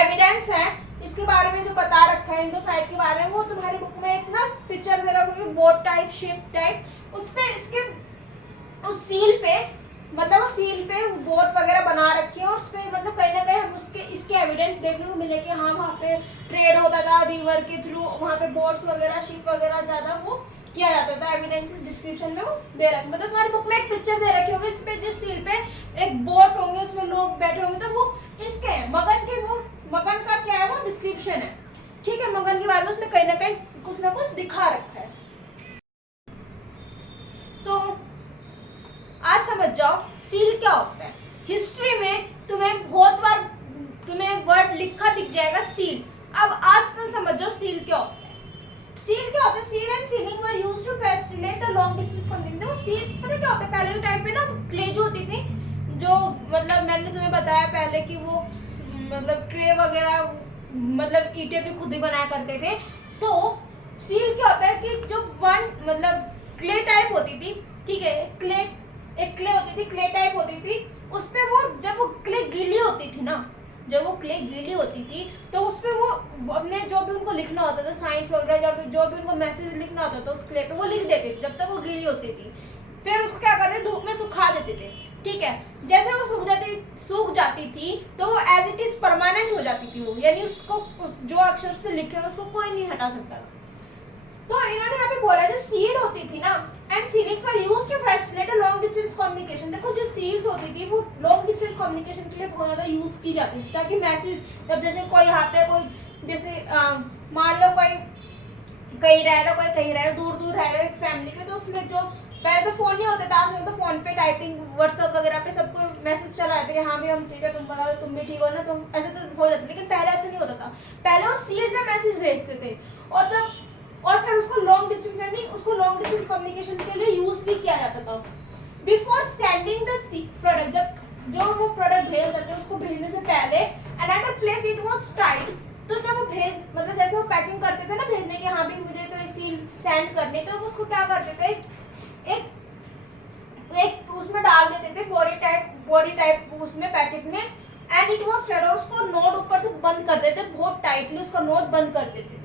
एविडेंस है, इसके बारे में जो बता रखा है इन दो साइड के बारे में, वो तुम्हारी बुक में एक ना पिक्चर दे रखी है, बोट टाइप, शेप टाइप, उस पे इसके उस सील पे, मतलब उस सील पे बोट वगैरह बना रखी है, और उस पे मतलब कहीं ना कहीं हम इसके एविडेंस देखने को मिले कि हाँ वहाँ पे ट्रेड होता था रिवर के थ्रू, वहाँ पे बोट्स वगैरह, शिप वगैरह ज्यादा वो किया जाता था। एविडेंसेस डिस्क्रिप्शन में वो दे रखे, मतलब तुम्हारी बुक में एक पिक्चर दे रखी होगी, इस पे जिस सील पे एक बोट होंगे, उसमें लोग बैठे होंगे, तो वो इसके हैं मगन के, वो मगन का क्या है, वो डिस्क्रिप्शन है, ठीक है, मगन के बारे में उसमें कहीं ना कुछ दिखा रखा है। सो आज समझ जाओ सील क्या होता है। हिस्ट्री में तुम्हें बहुत बार वर्ड लिखा दिख जाएगा सील। अब आज तुम समझ जाओ सील क्या होता है। सील क्या होता है, seal and sealing were used to facilitate a long distance communication. देखो सील पता क्या होता है, पहले के टाइम पे ना क्ले जो होती थी, जो मतलब मैंने तुम्हें बताया पहले कि वो मतलब क्ले वगैरह, मतलब ईंटें भी खुद ही बनाया करते थे। तो सील क्या होता है कि जो मतलब क्ले टाइप होती थी, ठीक है, एक क्ले होती थी, क्ले टाइप होती थी, उस पे वो जब वो क्ले गीली होती थी ना, जब वो क्ले गीली होती थी तो उस पे वो अपने जो भी उनको लिखना होता था, साइंस वगैरह जो भी उनको मैसेज लिखना होता था उस क्ले पे वो लिख देते थे जब तक वो गीली होती थी। फिर उसको क्या करते, धूप में सुखा देते थे, ठीक है। जैसे वो सूख जाती थी तो वो एज इट इज परमानेंट हो जाती थी वो, यानी उसको जो अक्षर उस पे लिखे हैं उसको कोई नहीं हटा सकता था। तो इन्होंने यहाँ पे बोला जो सील होती थी ना, and sealings were used to facilitate long distance communication. देखो जो सील्स होती थी वो लॉन्ग डिस्टेंस कम्युनिकेशन के लिए बहुत ज्यादा यूज की जाती थी, ताकि मैसेज जब जैसे कोई यहाँ पे कोई जैसे मान लो कोई कहीं रह रहा, कोई कहीं रह रहा, दूर दूर रह रहे एक फैमिली के, तो उसमें जो पहले तो फोन नहीं होता था, आजकल तो फोन पे टाइपिंग व्हाट्सएप वगैरह पे सबको मैसेज चला रहे थे कि हाँ भी हम ठीक है, तुम बताओ तुम भी ठीक हो ना, तो ऐसे तो हो जाता, लेकिन पहले ऐसे नहीं होता था। पहले वो सील पे मैसेज भेजते थे और फिर उसको लॉन्ग डिस्टेंस यानी उसको लॉन्ग डिस्टेंस कम्युनिकेशन के लिए यूज भी किया जाता था। बिफोर सेंडिंग द प्रोडक्ट, जब जो वो प्रोडक्ट भेज जाते हैं उसको भेजने से पहले another place it was tied. तो जब वो भेज मतलब जैसे वो पैकिंग करते थे ना भेजने के, हाँ भी मुझे तो ये सील सेंड करनी, तो उसको क्या करते थे, एक उसमें डाल देते थे बोरी टाइप उसमें पैकेट में, एंड इट वाज टाइड, और उसको नोट ऊपर से बंद कर देते, बहुत टाइटली उसका नोट बंद कर देते थे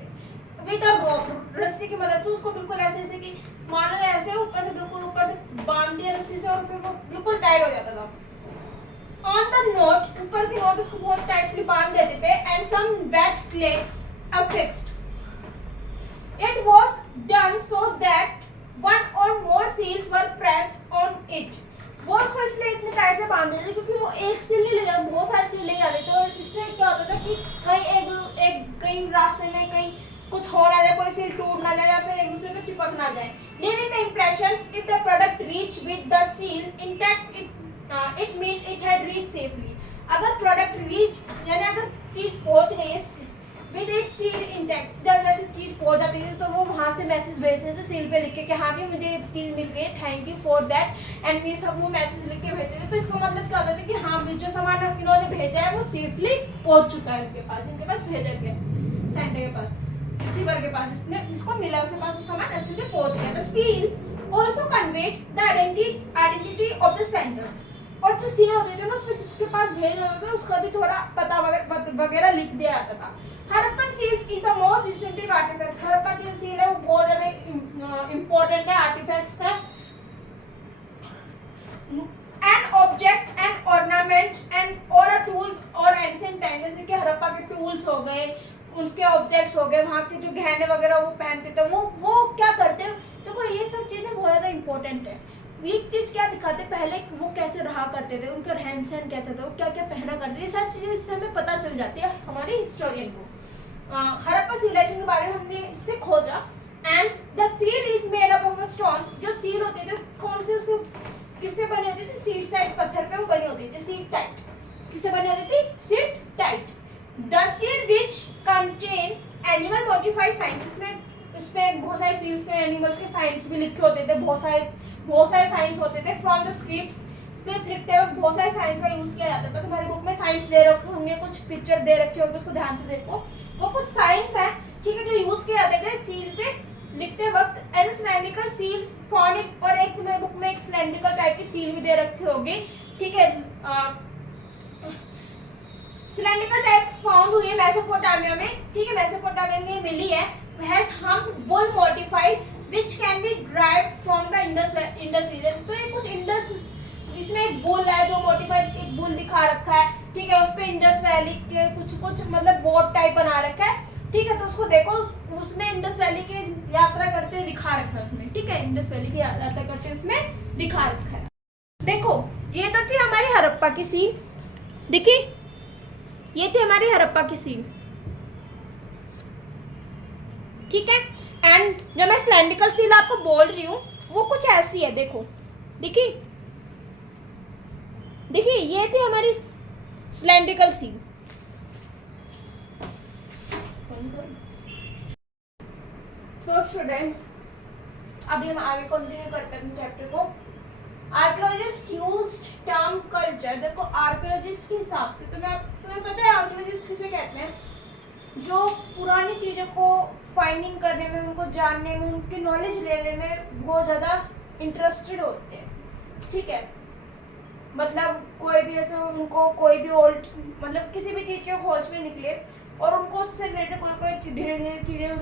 विद अ रोप, रस्सी की मदद से उसको बिल्कुल ऐसे कि मानो ऐसे ऊपर से बिल्कुल ऊपर से बांध दिया रस्सी से, और फिर वो बिल्कुल टाइट हो जाता था। ऑन द नोट, ऊपर की नोट उसको बहुत टाइटली बांध देते थे, and some wet clay affixed. It was done so that one or more seals were pressed on it. वो उसको इसलिए इतने टाइट से बांध देते थे क्योंकि वो एक सील नहीं ले जाते, बहुत सारे सील ले जाते थे, और इससे क्या होता था कि कहीं रास्ते में कहीं कुछ हो ना जाए, कोई सील टूट ना जाए या फिर एक दूसरे पे चिपक ना जाए। Leaving the impression if the product reach with the seal intact it mean it had reach safely. अगर प्रोडक्ट रीच यानी अगर चीज पहुंच गई है विद इट सील इंटैक्ट, जब वैसे चीज पहुंच जाती है तो वो वहां से मैसेज भेजते हैं सील पे लिख के कि हाँ भी मुझे ये चीज मिल गई, thank you for that, and ये सब वो मैसेज लिख के भेजते थे। तो इसका मतलब क्या होता है कि हाँ जो सामान इन्होंने भेजा है वो सेफली पहुंच चुका है इनके पास भेजा गया सेंडर के पास, रिसीवर के पास, इसने जिसको मिला उसके पास सामान अच्छे से पहुंच गया। The seal also conveyed the identity of the Sanders. और जो सील होते थे ना उसमें जिसके पास भेज रहा था उसका भी थोड़ा पता वगैरह लिख दिया जाता था। Harappan seals is the most distinctive artefacts. Harappa की सील है वो बहुत ज्यादा इंपॉर्टेंट है, आर्टिफैक्ट्स है। An object N ornament and और अ टूल्स और एंशिएंट टाइम, जैसे कि हड़प्पा के टूल्स हो गए, उसके ऑब्जेक्ट्स हो गए, वहाँ के जो गहने वगैरह वो पहनते थे, वो क्या करते हैं, देखो ये सब चीजें बहुत ज्यादा इंपॉर्टेंट है। एक चीज क्या दिखाते पहले वो कैसे रहा करते थे, उनका रहन सहन कैसा था, वो क्या क्या पहना करते थे, ये सारी चीजें इससे हमें पता चल जाती है हमारे हिस्टोरियन को। हड़प्पा सिविलाइजेशन के बारे में हमने इससे खोजा। And the seal is made up of a stone. जो सील होते थे कौन से उससे किससे बने होते थे, सीड साइड पत्थर पे वो बनी होती थी, सीड टाइट। किससे बनी होती थी, seed tight. The seal which contain animal modified science, इसमें बहुत सारे सील्स में एनिमल्स के साइंस भी लिखे होते थे, बहुत सारे साइंस होते थे। फ्रॉम द स्क्रिप्ट्स, स्क्रिप्ट लिखते वक्त बहुत सारे साइंस का यूज किया जाता था। तुम्हारी बुक में साइंस दे रखे होंगे, कुछ पिक्चर दे रखे होंगे, उसको ध्यान से देखो, वो कुछ साइंस है, ठीक है, जो यूज किए जाते थे सील पे लिखते वक्त। एज सिलेंड्रिकल सील फॉर्मिंग, और एक तुम्हारी बुक में एक सिलेंड्रिकल टाइप की सील भी दे रखी होगी, ठीक है। सिलेंड्रिकल टाइप फाउंड हुई है मेसोपोटामिया में, ठीक है, मेसोपोटामिया में मिली है। हैज हम bull modified which can be derived from the Indus region। तो ये कुछ इंडस, इसमें एक बुल है जो मॉडिफाइड एक बुल दिखा रखा है, ठीक है, उस पे इंडस वैली के कुछ मतलब बोट टाइप बना रखा है, ठीक है। तो उसको देखो, उसमें इंडस वैली की यात्रा करते हुए दिखा रखा है उसमें, ठीक है, इंडस वैली की यात्रा करते हुए उसमें दिखा रखा है। देखो ये तो थी हमारी हड़प्पा की सील, देखिए ये थी हमारी हड़प्पा की सील, ठीक है। एंड जब मैं सिलेंड्रिकल सील आपको बोल रही हूँ वो कुछ ऐसी है, देखो देखिए देखिए ये थी हमारी सिलेंड्रिकल सील। सो स्टूडेंट्स अभी हम आगे कंटिन्यू करते हैं चैप्टर को। Archaeologist used term culture. देखो आर्कियोलॉजिस्ट के हिसाब से तुम्हें पता है आर्कियोलॉजिस्ट किसे कहते हैं, जो पुरानी चीज़ों को फाइंडिंग करने में, उनको जानने में, उनकी नॉलेज लेने में बहुत ज़्यादा इंटरेस्टेड होते हैं, ठीक है। मतलब कोई भी ऐसे उनको कोई भी ओल्ड मतलब किसी भी चीज़ के खोज में निकले और उनको उससे रिलेटेड कोई धीरे धीरे चीज़ें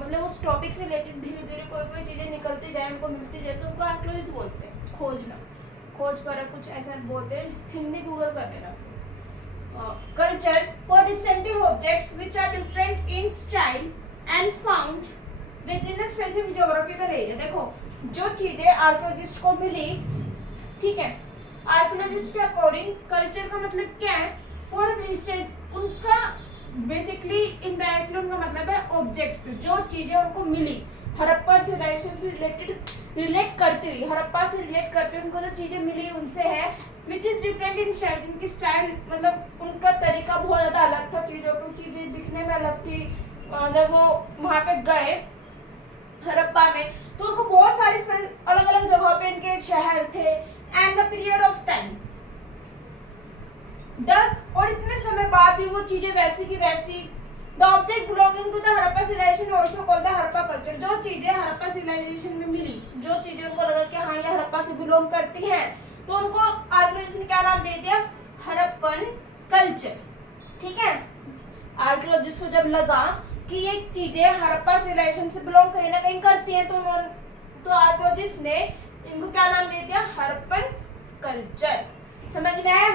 मतलब उस टॉपिक से रिलेटेड धीरे धीरे कोई चीज़ें निकलती जाए, उनको मिलती जाए, तो उनको आर्कियोलॉजिस्ट बोलते हैं। खोजना, खोज पर कुछ ऐसा बोलते हैं, हिंदी गूगल कर लेना। Culture for distinctive objects which are different in style and found within a specific geographical area। देखो जो चीजें आर्कियोलॉजिस्ट को मिली, ठीक है, आर्कियोलॉजिस्ट के अकॉर्डिंग कल्चर का मतलब क्या है, फॉर डिस्टेंट, उनका बेसिकली इनडायरेक्टली उनका मतलब है ऑब्जेक्ट्स, जो चीजें उनको मिली हड़प्पा सिविलाइजेशन से रिलेट करती हुई, हड़प्पा से रिलेट करते हुए उनको जो चीजें मिली उनसे है, which is different in style, उनकी स्टाइल मतलब उनका तरीका बहुत ज़्यादा अलग था, चीज़ों की चीज़ें दिखने में अलग थी। जब वो वहाँ पे गए हड़प्पा में तो उनको बहुत सारे अलग अलग जगह पे इनके शहर थे। And the period of time और इतने समय बाद भी वो चीज़ें वैसी की वैसी। The object belonging to the Harappa civilisation also called the Harappa culture. जो चीज़ें हड़प्पा सिविलाइजेशन में मिली, जो चीज़ें उनको लगा कि हाँ ये हड़प्पा से बिलोंग करती हैं, तो उनको आर्कियोलॉजिस्ट ने क्या नाम दे दिया, हड़प्पन कल्चर, ठीक है। आर्कियोलॉजिस्ट को जब लगा कि ये चीजें हड़प्पा सिविलाइजेशन से बिलोंग कहीं ना कहीं करती हैं, तो आर्कियोलॉजिस्ट ने इनको क्या नाम दे दिया, हड़प्पन कल्चर। समझ में आया?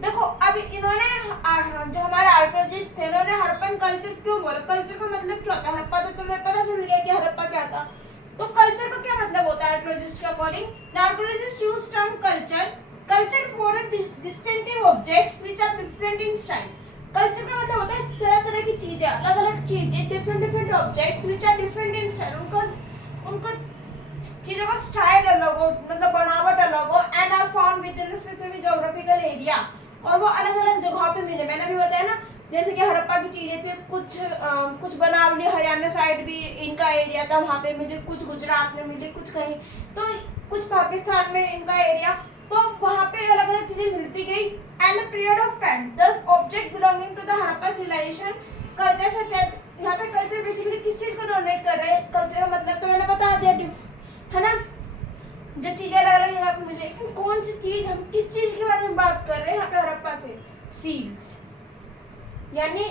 देखो अब इन्होंने जो हमारे आर्कियोलॉजिस्ट थे उन्होंने हड़प्पन कल्चर क्यों बोला, कल्चर का मतलब क्या होता है, हड़प्पा तो तुम्हें पता चल गया कि हड़प्पा क्या था, तो कल्चर का क्या मतलब होता है आर्कियोलॉजिस्ट के according. Archaeologist use term culture for distinctive objects which are different in style. Culture का मतलब होता है तरह तरह की चीजें, अलग अलग चीजें, different different objects which are different in style, उनको चीजों का स्टाइल अलग हो, मतलब बनावट अलग हो, and are found within specific geographical area, और वो अलग अलग जगहों पे मिले। मैंने भी बताया ना, जैसे कि हड़प्पा की चीजें थी, कुछ बनावली हरियाणा साइड भी इनका एरिया था, वहाँ पे मिली, कुछ गुजरात में मिली, कुछ कहीं, तो कुछ पाकिस्तान में इनका एरिया, तो वहाँ पे अलग अलग चीजें मिलती गई। And the period of time thus object belonging to the Harappa civilization culture such as, यहाँ पे कल्चर बेसिकली किस चीज को डोनेट कर रहे हैं, कल्चर का मतलब तो मैंने बता दिया, है ना, जो चीजें अलग अलग जगह पे मिली, लेकिन कौन सी चीज, हम किस चीज के बारे में बात कर रहे हैं यहाँ पे हड़प्पा से, सील्स, यानी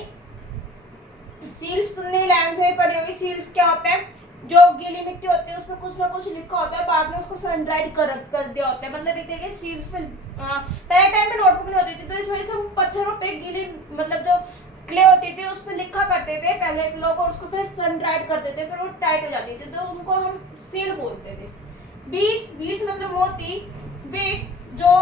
सील्स तुमने 11th में पढ़ी होगी। सील्स क्या होता है, जो गीली मिट्टी होती है उसमें कुछ ना कुछ लिखा होता है, बाद में उसको सन ड्राइड कर दिया होता है, मतलब एक तरीके सील्स में पहले टाइम में नोटबुक नहीं होती थी, तो इस वजह से पत्थरों पे गीली, मतलब जो क्ले होती थी उस पर लिखा करते थे पहले के लोग, और उसको फिर सन ड्राइड करते थे, फिर वो टाइट हो जाती थी, तो उनको हम सील बोलते थे। बीड्स मतलब मोती, वेट्स जो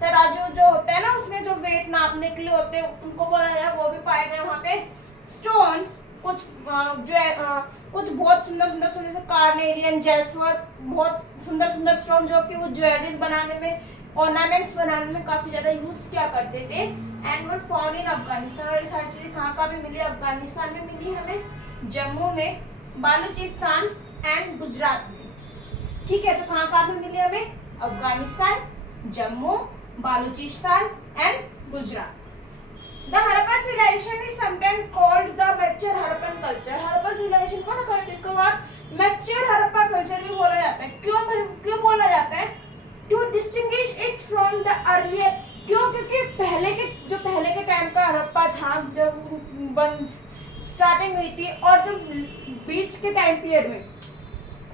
तराजू जो होता है ना, उसमें जो वेट नापने के लिए होते हैं उनको बोला जाए, वो भी पाए गए वहाँ पे। स्टोन्स, कुछ कुछ बहुत सुंदर सुंदर से कार्नेरियन, जैस्पर, बहुत सुंदर सुंदर स्टोन जो कि वो ज्वेलरीज बनाने में, ऑर्नामेंट्स बनाने में काफी ज्यादा यूज किया करते थे। And were found in Afghanistan, और ये सारी चीजें कहाँ भी मिली, अफगानिस्तान में मिली हमें, जम्मू में, बालूचिस्तान एंड गुजरात में। ठीक है, तो कहाँ पे मिली हमें, Afghanistan, Jammu, Balochistan and Gujarat. The Harappa civilization is sometimes called the mature Harappan culture. Harappa civilization को ना कभी-कभार mature Harappa culture भी बोला जाता है। क्यों बोला जाता है? To distinguish it from the earlier, क्योंकि पहले के टाइम का हड़प्पा था, जब स्टार्टिंग हुई थी, और जो बीच के टाइम पीरियड में,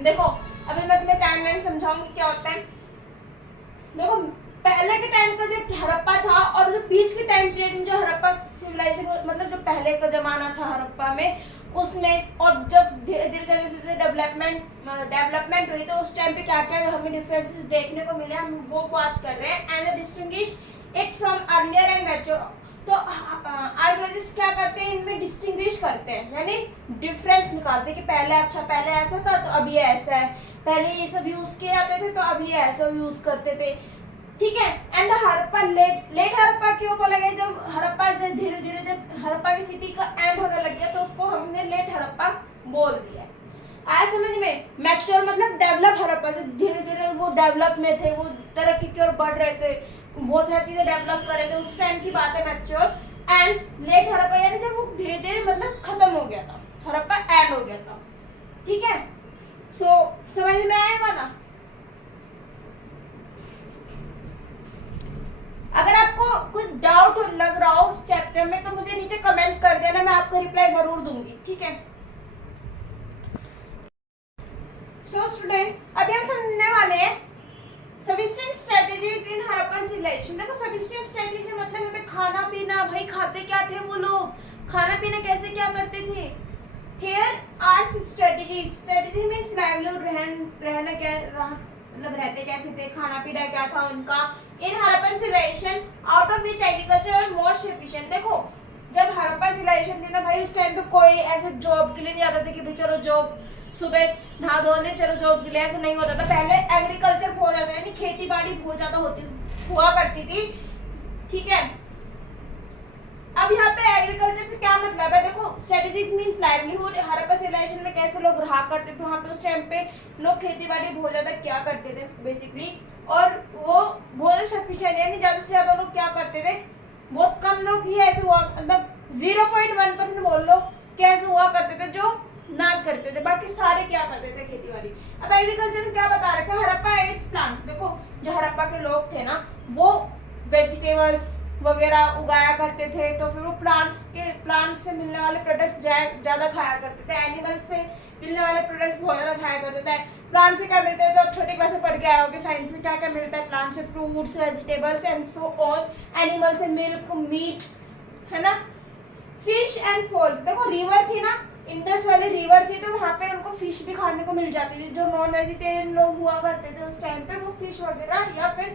देखो अभी मैं तुम्हें टाइमलाइन समझाऊंगी क्या होता है। देखो पहले के टाइम का जो हड़प्पा था और जो बीच के टाइम पीरियड में जो हड़प्पा सिविलाइजेशन, मतलब जो पहले का जमाना था हड़प्पा में, उसमें, और जब धीरे धीरे जैसे डेवलपमेंट हुई, तो उस टाइम पे क्या क्या हमें डिफरेंसेस देखने को मिले, हम वो बात कर रहे हैं। And distinguish it from earlier and mature, तो आर्कियोलॉजिस्ट क्या करते हैं, इनमें डिस्टिंग्विश करते हैं, यानी डिफरेंस निकालते हैं कि पहले ऐसा था तो अभी ऐसा है, पहले ये सब यूज किए जाते थे तो अभी ऐसा यूज करते थे। ठीक है। And the Harappa late Harappa क्यों बोला गया, जब हड़प्पा धीरे धीरे जब हड़प्पा की सिटी का एंड होने लग गया तो उसको हमने लेट हड़प्पा बोल दिया। आया समझ में। मैच्योर मतलब डेवलप हड़प्पा, जब धीरे धीरे वो डेवलप में थे, वो तरक्की की ओर बढ़ रहे थे, बहुत सारी चीजें डेवलप कर रहे थे, उस टाइम की बात है मैच्योर। एंड लेट हड़प्पा यानी जब वो धीरे धीरे मतलब खत्म हो गया था, हड़प्पा एंड हो गया था। ठीक है, सो समझ में आएगा ना। अगर आपको कुछ डाउट लग रहा हो उस चैप्टर में तो मुझे नीचे कमेंट कर देना, मैं आपको रिप्लाई जरूर दूंगी। ठीक है। सो स्टूडेंट्स, अभी हम समझने वाले हैं sufficient strategies in Harappan civilisation. देखो सफिशिएंट स्ट्रेटजी मतलब हमें खाना पीना, भाई खाते क्या थे वो लोग, खाना पीना कैसे क्या करते थे। Here are strategies, strategy means livelihood, रहना क्या मतलब रहते कैसे थे, खाना पीना क्या था उनका। In Harappan civilization out of which agriculture was most efficient. देखो जब हड़प्पा सिविलाइजेशन थी ना भाई, उस टाइम पे कोई ऐसे जॉब के लिए नहीं आता था कि भाई चलो जॉब, सुबह नहा धो ले चलो जॉब के लिए, ऐसा नहीं होता था। पहले एग्रीकल्चर बहुत ज्यादा, यानी खेती बाड़ी बहुत ज्यादा हुआ करती थी। ठीक है। अब यहाँ पे एग्रीकल्चर से क्या मतलब है, देखो strategic means livelihood. Harappa civilisation में कैसे लोग रहा करते थे, वहाँ पे उस टाइम पे लोग खेती बाड़ी बहुत ज्यादा क्या करते थे बेसिकली, और वो बहुत सफिशिएंट, यानी ज्यादा से ज्यादा लोग क्या करते थे, बहुत कम लोग ही ऐसे हुआ, मतलब 0.1% बोल लो कि ऐसे हुआ करते थे जो ना करते थे, बाकी सारे क्या करते थे खेती बाड़ी। अब एग्रीकल्चर में क्या बता रखा है, हड़प्पा एट्स प्लांट्स। देखो जो हड़प्पा के लोग थे ना, वो वेजिटेबल्स वगैरह उगाया करते थे, तो फिर वो प्लांट से मिलने वाले प्रोडक्ट्स ज्यादा खाया करते थे। एनिमल्स से मिलने वाले प्रोडक्ट्स बहुत ज्यादा खाया करते थे। प्लांट से क्या मिलता है, तो आप छोटे क्लास में पढ़ के आए होगे साइंस में, क्या क्या मिलता है प्लांट से, fruits, vegetables and so on. Animal से मिल्क, मीट, है ना, फिश एंड फॉल्स। देखो रिवर थी ना, इंडस वाली रिवर थी, तो वहाँ पे उनको फिश भी खाने को मिल जाती थी। जो नॉन वेजिटेरियन लोग हुआ करते थे उस टाइम पे, वो फिश वगैरह या फिर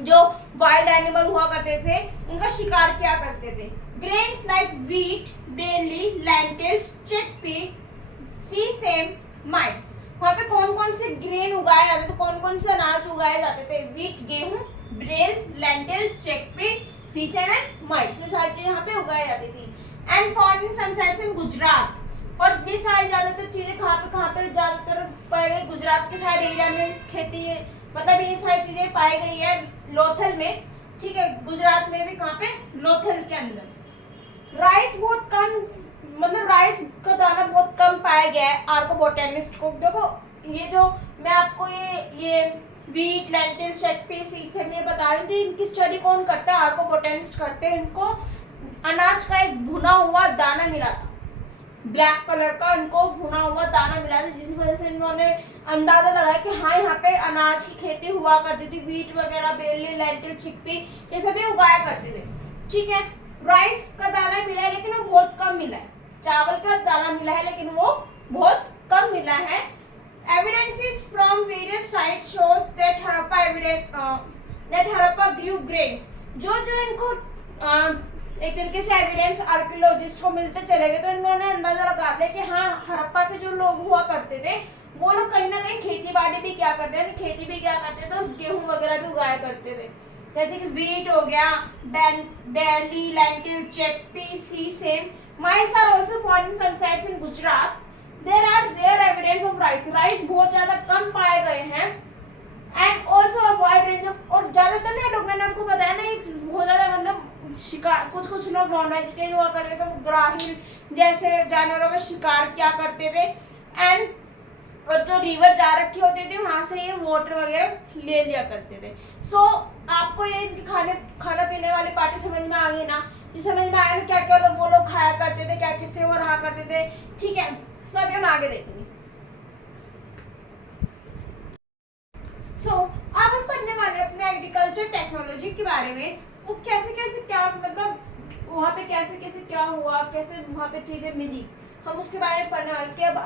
जो वाइल्ड एनिमल हुआ करते थे उनका शिकार क्या करते थे। ग्रेन्स लाइक व्हीट, बेली, लेंटिल्स, चिकपी, सीसेम, माइट्स। वहाँ पे कौन कौन से ग्रेन उगाए जाते थे, कौन कौन से अनाज उगाए जाते थे। व्हीट गेहूं, barleys, lentils, chickpea, sesame and mites, ये सारी चीजें यहाँ पे उगाई जाती थी। And foreign sunsets in Gujarat, और ये सारी ज्यादातर चीजें कहाँ पे ज्यादातर पाई गई, गुजरात के साइड एरिया में खेती है, मतलब ये सारी चीजें पाई गई है लोथल में, ठीक है, गुजरात में भी, कहाँ पे, लोथल के अंदर। राइस बहुत कम, मतलब राइस का दाना बहुत कम पाया गया है आर्को बोटेनिस्ट को। देखो ये जो मैं आपको ये व्हीट, लेंटिल, चिकपी, सीसेम ये बता रही थी, इनकी स्टडी कौन करता है, आर्को बोटेनिस्ट करते हैं। इनको अनाज का एक भुना हुआ दाना मिला था, ब्लैक कलर का इनको भुना हुआ दाना मिला था, जिस वजह से इन्होंने अंदाजा लगाया कि हाँ यहाँ पे अनाज की खेती हुआ करती थी। व्हीट वगैरह, बेली, लेंटिल, चिकपी ये सभी उगाया करते थे, ठीक है। राइस का दाना मिला है लेकिन वो बहुत कम मिला है, चावल का दाना मिला है लेकिन वो बहुत कम मिला है। Evidences from various sites shows that Harappa grew grains। जो इनको एक तरीके से एविडेंस आर्कियोलॉजिस्ट को मिलते चले गए, तो इन्होंने अंदाजा लगा लिया कि हाँ हड़प्पा के जो लोग हुआ करते थे वो लोग कहीं ना कहीं खेती बाड़ी भी क्या करते हैं, खेती भी क्या करते थे और गेहूं वगैरह भी उगाया करते थे, जैसे कि व्हीट हो गया, barley, lentil, chickpea, sesame, mites are also found in sunsets in Gujarat. There are rare evidence of rice. Rice बहुत ज्यादा कम पाए गए हैं। And also a wide range of, और ज्यादातर नहीं लोग, मैंने आपको बताया ना, बहुत ज्यादा मतलब शिकार, कुछ लोग नॉन वेजिटेरियन हुआ करते थे, वो ग्राहिल जैसे जानवरों का शिकार क्या करते थे। एंड और जो रिवर जा रखी होती थी वहां से ये वाटर वगैरह ले लिया करते थे। सो आपको ये इनके खाना पीने वाली पार्टी समझ में आ गई ना, ये समझ में आया क्या क्या लोग वो लोग खाया करते थे, क्या किससे वो रहा करते थे, ठीक है। सब हम आगे देखेंगे। सो अब हम पढ़ने वाले अपने एग्रीकल्चर टेक्नोलॉजी के बारे में, वो कैसे क्या, मतलब वहाँ पे कैसे क्या हुआ, कैसे वहाँ पे चीजें मिली, हम उसके बारे में पढ़ने वाले। कि अब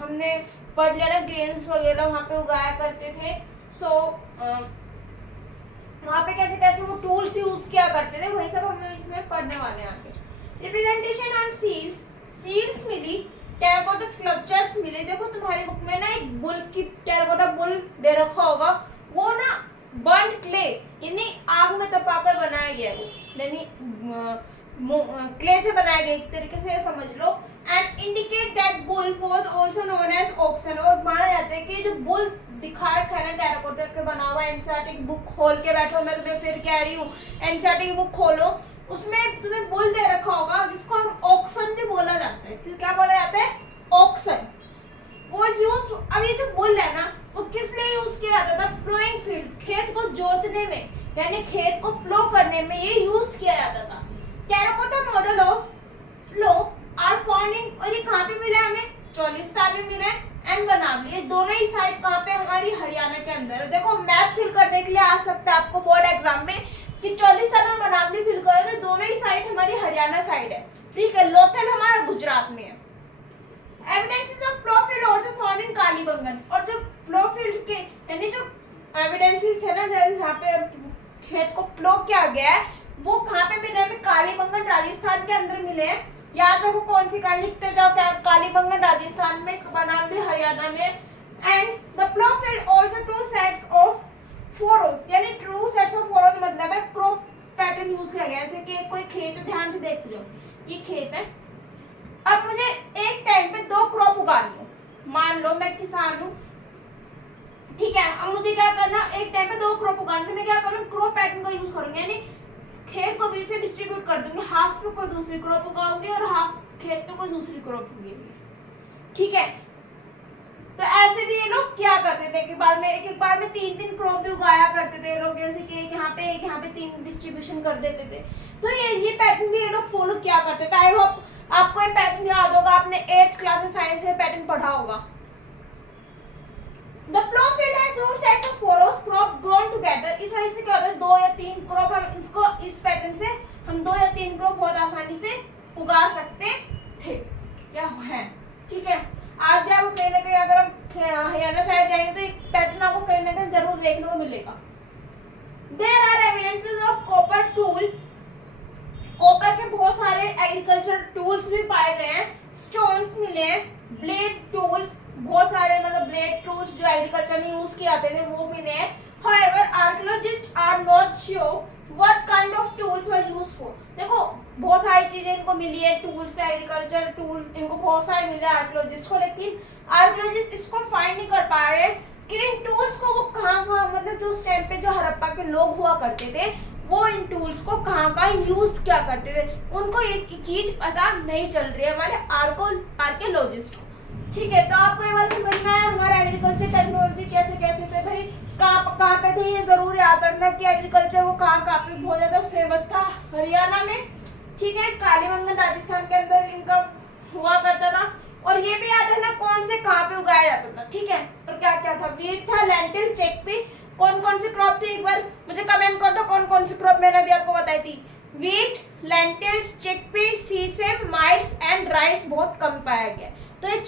हमने पढ़ लिया ना ग्रेन्स वगैरह वहाँ पे उगाया करते थे। सो वहाँ पे कैसे वो टूल्स यूज किया करते थे, वही सब हम इसमें पढ़ने वाले हैं आगे। रिप्रेजेंटेशन ऑन सील्स मिली, टेराकोटा स्कल्पचर्स मिले। देखो तुम्हारी बुक में ना एक बुल की टेराकोटा बुल दे रखा होगा, वो ना बर्न क्ले यानी आग में तपाकर बनाया गया, वो यानी क्ले से बनाया गया, एक तरीके से समझ लो। And indicate that bull was also known as oxen. और माना जाता है कि जो बुल दिखा रखा है ना टेराकोटा के बना हुआ, एनसीईआरटी की बुक खोल के बैठो, मैं तुम्हें फिर कह रही हूँ एनसीईआरटी की बुक खोलो, उसमें तुम्हें बुल दे रखा होगा जिसको हम ऑक्सन भी बोला जाता है। क्या बोला जाता है? ऑक्सन। वो यूज, अब ये जो बुल है ना वो किस लिए यूज किया जाता था? प्लोइंग फील्ड, खेत को जोतने में, यानी खेत को प्लो करने में ये यूज किया जाता था। Terracotta model of plough are found in, और ये कहाँ पे मिला है हमें? चोलिस्तान में मिला है एंड बनावली, ये दोनों ही साइड कहाँ पे? हमारी हरियाणा के अंदर। देखो मैप फिल करने के लिए आ सकता है आपको बोर्ड एग्जाम में कि चोलिस्तान और बनावली फिल करो, तो दोनों ही साइड हमारी हरियाणा साइड है, ठीक है। लोथल हमारा गुजरात में है। Evidences of plough field also found in Kalibangan, और जो प्लो फील्ड के यानी जो एविडेंसेस थे ना जहाँ पे खेत को प्लो किया गया है, वो कहाँ पे मिले हमें? कालीबंगन राजस्थान के अंदर मिले हैं। याद रखो कौन सी काली लिखते जाओ, क्या कालीबंगन राजस्थान में, बनावली हरियाणा में। And the plough field also two sets of furrows, यानी टू सेट्स ऑफ फोरोज मतलब है क्रॉप पैटर्न यूज किया गया है। जैसे कि कोई खेत है, ध्यान से देख लो, ये खेत है, अब मुझे एक टाइम पे 2 क्रॉप उगानी हो, मान लो मैं किसान हूँ, ठीक है। अब मुझे क्या करना, एक टाइम पे 2 क्रॉप उगानी, तो मैं क्या करूँ? क्रॉप पैटर्न का यूज करूंगी, यानी खेत को बीच से डिस्ट्रीब्यूट कर दूंगी, हाफ पे कोई दूसरी क्रॉप उगाऊंगी और हाफ खेत पे कोई दूसरी क्रॉप उगेगी, ठीक है। तो ऐसे भी ये लोग क्या करते थे कि बार में एक बार में 3 क्रॉप भी उगाया करते थे लोग, जैसे कि एक यहाँ पे 3 डिस्ट्रीब्यूशन कर देते थे। तो ये पैटर्न भी ये लोग फॉलो क्या करते थे। आई होप आपको ये पैटर्न याद होगा, आपने 8th क्लास में साइंस में पैटर्न पढ़ा होगा। The plow field has 2 sets of furrows crop grown together। इस वजह से क्या होता है, 2 या 3 क्रॉप, हम इसको इस पैटर्न से हम 2 या 3 क्रॉप बहुत आसानी से उगा सकते थे या है, ठीक है। आज भी आपको कहीं ना कहीं अगर हम हरियाणा साइड जाएंगे तो एक पैटर्न आपको कहीं ना कहीं जरूर देखने को मिलेगा। There are evidences of copper tool, copper के बहुत सारे एग्रीकल्चर टूल्स भी पाए गए हैं, स्टोन्स मिले, ब्लेड टूल्स, बहुत सारे मतलब ब्लेड टूल्स जो एग्रीकल्चर में यूज किए जाते थे वो मिले हैं। However, archaeologists are not sure what kind of tools were used for. देखो बहुत सारी चीजें इनको मिली है, टूल्स, एग्रीकल्चर टूल इनको बहुत सारे मिले आर्कियोलॉजिस्ट को, लेकिन आर्कियोलॉजिस्ट इसको फाइंड नहीं कर पा रहे कि इन टूल्स को वो कहाँ मतलब जो उस टाइम पे जो हड़प्पा के लोग हुआ करते थे वो इन टूल्स को कहाँ यूज क्या करते थे, उनको एक चीज पता नहीं चल रही है हमारे आर्कियोलॉजिस्ट को। ठीक है, तो आपको ये बात समझना है हमारा एग्रीकल्चर टेक्नोलॉजी कैसे कैसे थे भाई, कहाँ पे थे, ये जरूर याद रखना कि एग्रीकल्चर वो कहाँ पे बहुत ज्यादा फेमस था, हरियाणा में। ठीक है, कालीबंगन राजस्थान के अंदर इनका हुआ करता था। और ये भी याद रखना कौन से कहाँ पे उगाया जाता था। ठीक है, और क्या क्या था, वीट था, लेंटिल, चिकपी, कौन कौन सी क्रॉप थी एक बार मुझे कमेंट कर दो, कौन कौन सी क्रॉप मैंने अभी आपको बताई थी। Wheat, lentils, chickpea, sesame, mites and rice बहुत कम पाया गया। तो ये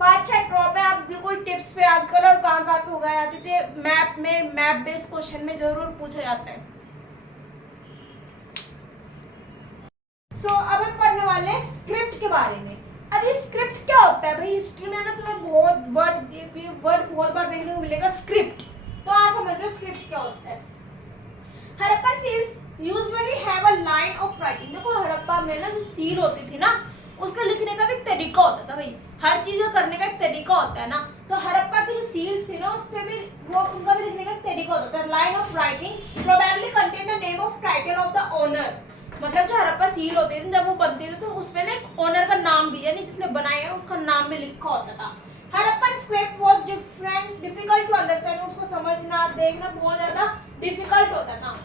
5-6 क्रॉप है, आप बिल्कुल टिप्स पे याद करो और कहाँ पे उगाए जाते थे, मैप बेस्ड क्वेश्चन में जरूर पूछा जाता है। अब हम पढ़ने वाले हैं स्क्रिप्ट के बारे में। अब ये स्क्रिप्ट क्या होता है भाई, हिस्ट्री में ना तुम्हें बहुत वर्ड बहुत बार देखने को मिलेगा स्क्रिप्ट, तो आज समझ लो स्क्रिप्ट क्या होता है। Harappan seals usually have a line of writing. देखो हड़प्पा में ना जो सील होती थी ना उसका लिखने का भी एक तरीका होता था भाई, हर चीज करने का एक तरीका होता है ना, तो हड़प्पा की जो सील्स थी ना उस पे भी वो उनका भी लिखने का एक तरीका होता था। Line of writing probably contain the name of title of the owner, मतलब जो हड़प्पा सील होते थे जब वो बनते थे तो उसमें ना एक ओनर का नाम भी यानी जिसने बनाया है उसका नाम भी लिखा होता था। Harappan script was difficult to understand, उसको समझना देखना बहुत ज्यादा डिफिकल्ट होता था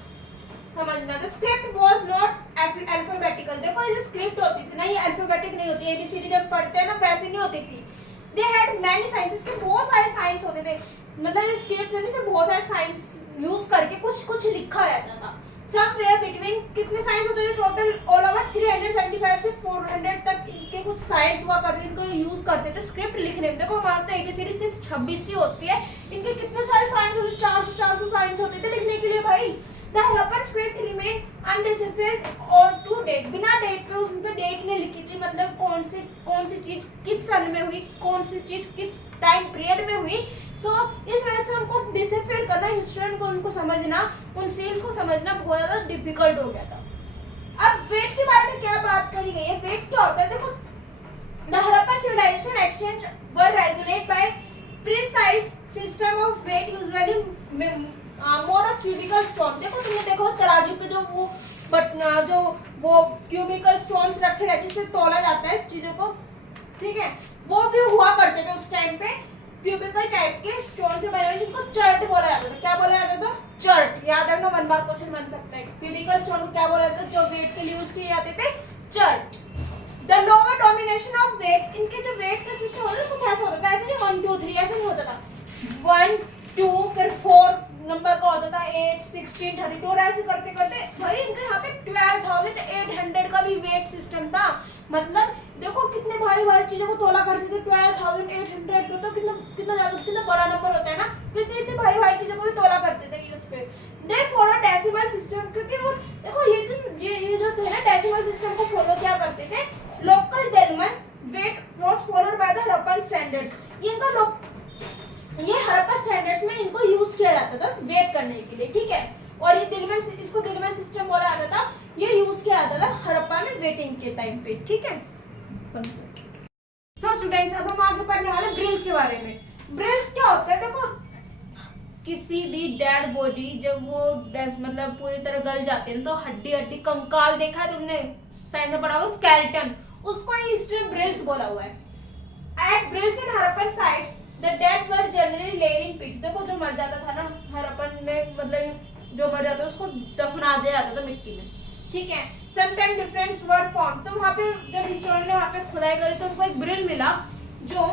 समझना। The script was not alphabetical. देखो ये जो स्क्रिप्ट होती थी ना ये अल्फाबेटिक नहीं होती, एबीसीडी जब पढ़ते हैं ना वैसे नहीं होती थी। दे हैड मैनी साइंसेस, के बहुत सारे साइंस होते थे, मतलब ये स्क्रिप्ट है इसमें बहुत सारे साइंस यूज करके कुछ लिखा रहता था। समवेयर बिटवीन कितने साइंस होते थे टोटल, ऑल ओवर 375 से 400 तक इनके कुछ साइंस हुआ करते थे, इनको यूज करते थे स्क्रिप्ट लिखने में। देखो हमारा तो एबीसीडी सिर्फ 26 ही होती है, इनके कितने सारे साइंस होते, 400 साइंस होते थे लिखने के लिए भाई। The Harappan script remain undeciphered और to date, बिना डेट पे उन पे डेट नहीं लिखी थी, मतलब कौन सी चीज किस सन में हुई, कौन सी चीज किस टाइम पीरियड में हुई। सो इस वजह से उनको डिसिफर करना, हिस्ट्रियन को उनको समझना, उन सील्स को समझना बहुत ज्यादा डिफिकल्ट हो गया था। अब वेट के बारे में क्या बात करी गई है, वेट क्या होता है, देखो the Harappan civilisation exchange were regulate by precise system of weight usually mode of cubical stone. देखो तुमने देखो तराजू पे जो वो क्यूबिकल स्टोन्स रखे रहते जिससे तोला जाता है चीजों को, ठीक है, वो भी हुआ करते थे उस टाइम पे, क्यूबिकल टाइप के स्टोन से बने हुए जिनको चर्ट बोला जाता था। क्या बोला जाता था, चर्ट। याद रखना, 1 बार क्वेश्चन बन सकता है। क्यूबिकल स्टोन को क्या बोला जाता था जो वेट के लिए यूज किए जाते थे, chert. The lower denomination of weight, इनके जो वेट का सिस्टम होता था कुछ ऐसा होता था, ऐसे नहीं 1 2 3 ऐसे नहीं होता था, 1 2 फिर 4 नंबर का होता था, 8 16 32 और ऐसे करते करते भाई इनके यहाँ पे 12,800 का भी वेट सिस्टम था। मतलब देखो कितने भारी भारी चीजों को तोला करते थे, 12,800 तो कितना ज्यादा कितना बड़ा नंबर होता है ना, तो इतनी भारी भारी चीजों को भी तोला करते थे उस पे। दे फॉलो डेसिमल सिस्टम, क्योंकि वो देखो ये जो थे ना डेसिमल सिस्टम को फॉलो क्या करते थे, local Dilmun weight was followed by the Harappan standards. ये हड़प्पा स्टैंडर्ड्स में इनको यूज किया जाता था वेट करने के लिए, ठीक है। और ये इसको दिलमन सिस्टम बोला जाता था, ये यूज किया जाता था हड़प्पा में वेटिंग के टाइम पे, ठीक है। सो स्टूडेंट्स अब हम आगे पढ़ने वाले ब्रिल्स के बारे में। ब्रिल्स क्या होता है, देखो किसी भी डेड बॉडी जब वो मतलब पूरी तरह गल जाते हैं तो हड्डी कंकाल देखा है तुमने, साइंस में पढ़ा होगा स्केलेटन, उसको हिस्ट्री में ब्रिल्स बोला हुआ है। At burials in Harappan sites The dead were generally laid in pits। देखो जो मर जाता था ना हड़प्पन में, मतलब जो मर जाता उसको दफना दिया जाता था मिट्टी में, ठीक है। Sometimes difference were found, तो वहाँ पे जब हिस्टोरियन ने वहाँ पे खुदाई करी तो उनको एक ब्रिल मिला जो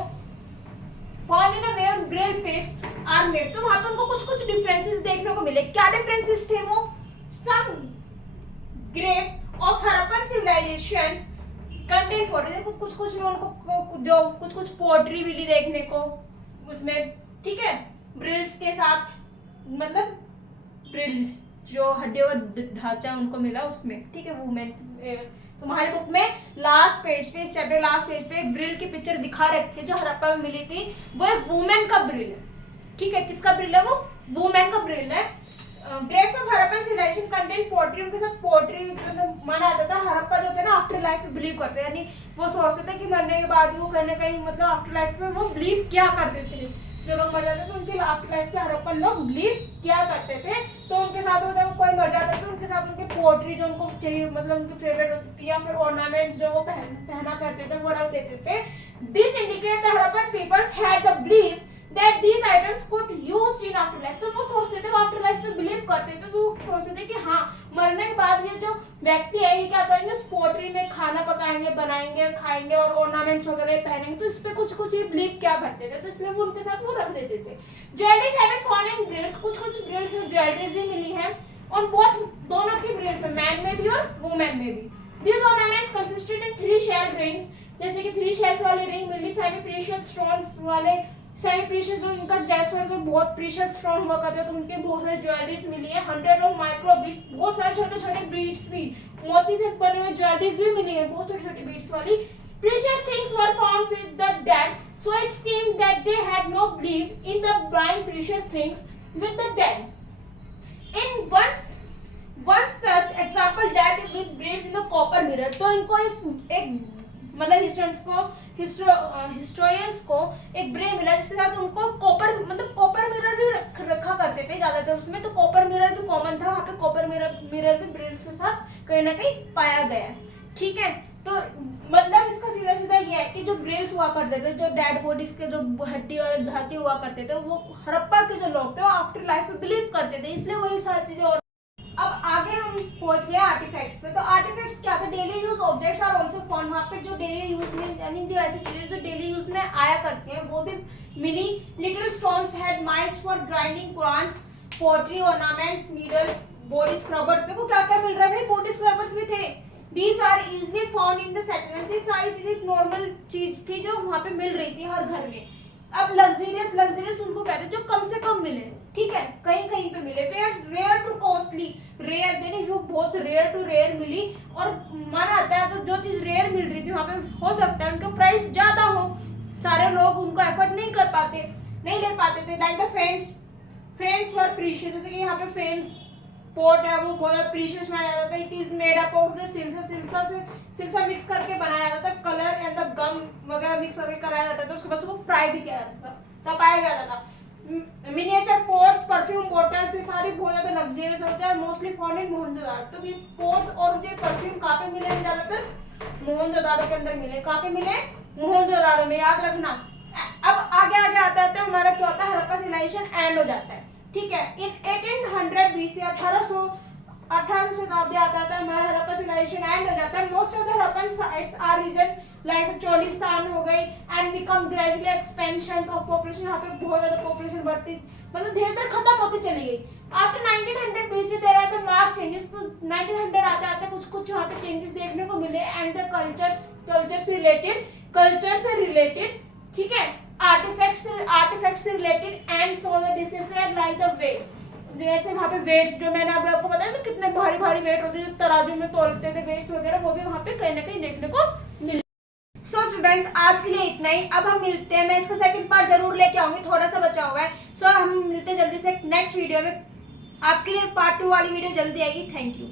found in a way brill pits are made, तो वहाँ पे उनको कुछ डिफरेंसेस देखने को मिले। क्या डिफरेंसेस थे वो, some graves of Harappan civilizations contain pottery, देखो कुछ में उनको जो कुछ पोट्री मिली देखने को उसमें, ठीक है, ब्रिल्स के साथ, मतलब ब्रिल्स, जो हड्डियों का ढांचा उनको मिला उसमें, ठीक है, वुमेन। तुम्हारी बुक में लास्ट पेज पे, इस चैप्टर लास्ट पेज पे एक ब्रिल की पिक्चर दिखा रखी है जो हड़प्पा में मिली थी, वो एक वुमेन का ब्रिल है, ठीक है। किसका ब्रिल है? वो वुमेन का ब्रिल है। Graves of Harappan civilisation content pottery, उनके साथ पोट्री मतलब माना जाता था। हड़प्पा जो थे ना आफ्टर लाइफ में बिलीव करते हैं, यानी वो सोचते थे कि मरने के बाद वो कहीं ना कहीं मतलब आफ्टर लाइफ में वो बिलीव क्या करते थे, जो लोग मर जाते थे उनके आफ्टर लाइफ में हड़प्पन लोग बिलीव क्या करते थे। तो उनके साथ मतलब कोई मर जाता था उनके साथ उनके पोट्री जो उनको चाहिए मतलब उनकी फेवरेट होती थी, या फिर ऑर्नामेंट्स जो वो पहना करते थे वो रख देते थे। This indicate the Harappan peoples had the believe that these items could used in afterlife। तो वो सोचते थे, वो आफ्टर लाइफ में बिलीव करते थे, तो वो सोचते थे कि हाँ मरने के बाद ये जो व्यक्ति है ये क्या करेंगे, इस पोट्री में खाना पकाएंगे, बनाएंगे, खाएंगे और ऑर्नामेंट्स वगैरह पहनेंगे। तो इस पे कुछ कुछ ये बिलीव क्या करते थे, तो इसलिए वो उनके साथ वो रख देते थे। Jewelleries have been found in burials, कुछ कुछ ब्रिल्स में ज्वेलरीज भी मिली है, और बहुत दोनों की ब्रिल्स में, मैन में भी और वुमेन में भी। These ornaments consisted in 3 shell rings, जैसे कि 3 shells वाले रिंग मिली, सेमी प्रीशियस स्टोन्स वाले, सेमी प्रीशियस जो उनका जैस्पर जो बहुत प्रीशियस स्टोन हुआ करते हैं, तो उनके बहुत सारे ज्वेलरीज मिली है। 100 ऑफ माइक्रो बीड्स, बहुत सारे छोटे छोटे बीड्स भी, मोती से बने हुए ज्वेलरीज भी मिली है, बहुत छोटी छोटी बीड्स वाली। Precious things were found with the dead, so it seemed that they had no belief in the buying precious things with the dead. In one such example that with beads in the copper mirror, तो इनको एक मतलब historians को एक brain मिला जिसके साथ उनको कॉपर मिरर भी रखा करते थे ज्यादातर उसमें, तो कॉपर मिरर भी कॉमन था वहाँ पे, कॉपर मिरर भी ब्रेन्स के साथ कहीं ना कहीं पाया गया है, ठीक है। तो मतलब इसका सीधा सीधा ये है कि जो ब्रेन्स हुआ करते थे, जो डेड बॉडीज के जो हड्डी और ढांचे हुआ करते थे, वो हड़प्पा के जो लोग थे वो आफ्टर लाइफ में बिलीव करते थे, इसलिए वही सारी चीजें। और अब आगे हम पहुंच गए आर्टिफैक्ट्स पे। तो आर्टिफैक्ट्स क्या था? Daily use objects are also found, वहाँ पे जो डेली यूज में यानी जो ऐसी चीजें जो डेली यूज में आया करती हैं वो भी मिली। Little stones had mills for grinding querns, pottery, ornaments, needles, body scrubbers. देखो क्या क्या मिल रहा है भाई, बॉडी स्क्रबर्स भी थे। These are easily found in the settlements, ये सारी चीजें नॉर्मल चीज थी जो वहाँ पे मिल रही थी हर घर में। अब लग्जरियस उनको कहते हैं जो कम से कम मिले, ठीक है, कहीं कहीं पे मिले। रेयर टू कॉस्टली, रेयर यानी जो बहुत रेयर टू रेयर मिली, और माना जाता है तो जो चीज रेयर मिल रही थी वहाँ पे हो सकता है उनका प्राइस ज्यादा हो, सारे लोग उनको एफर्ट नहीं ले पाते थे। Like the faience were precious, जैसे कि यहाँ पे फेन्स पोर्ट है वो बहुत प्रीशियस माना जाता था। It is made up of the सिल्सा मिक्स करके बनाया जाता था, कलर एंड द गम वगैरह मिक्स करके कराया जाता था, उसके बाद उसको फ्राई भी किया जाता था, तपाया जाता था। मिनिएचर पोर्ट्स, परफ्यूम बॉटल्स, ये सारी बहुत ज्यादा लग्जरियस होते हैं, मोस्टली फाउंड इन मोहनजोदारो। तो ये पोर्ट्स और ये परफ्यूम कहाँ पे मिले ज्यादातर? मोहनजोदारो के अंदर मिले। कहाँ पे मिले? मोहनजोदारो में, याद रखना। अब आगे आता है हमारा क्या होता है, हड़प्पा सिविलाइजेशन एंड हो जाता है, ठीक है। इन 1800 BC 1800 शताब्दी आता था हमारा हड़प्पा सिविलाइजेशन एंड हो जाता है। Most of the Harappan sites are region like Cholistan हो गई and become gradually expansions of population, यहाँ पे बहुत ज्यादा पॉपुलेशन बढ़ती मतलब धीरे धीरे खत्म होती चली गई। After 1900 BC there are the mark changes, तो 1900 आते कुछ यहाँ पे चेंजेस देखने को मिले। एंड द कल्चर से रिलेटेड, ठीक है, आर्टिफैक्ट्स से related and so the discipline like the weights, जैसे वहाँ पे वेट्स जो मैंने अभी आपको बताया था कितने भारी भारी वेट होते हैं, जो तराजू में तोलते थे वेट्स वगैरह, वो भी वहाँ पे कहीं ना कहीं देखने को मिले। सो स्टूडेंट्स आज के लिए इतना ही। अब हम मिलते हैं, मैं इसका सेकंड पार्ट जरूर लेके आऊंगी, थोड़ा सा बचा हुआ है। सो हम मिलते हैं जल्दी से नेक्स्ट वीडियो में, आपके लिए पार्ट 2 वाली वीडियो जल्दी आएगी। Thank you.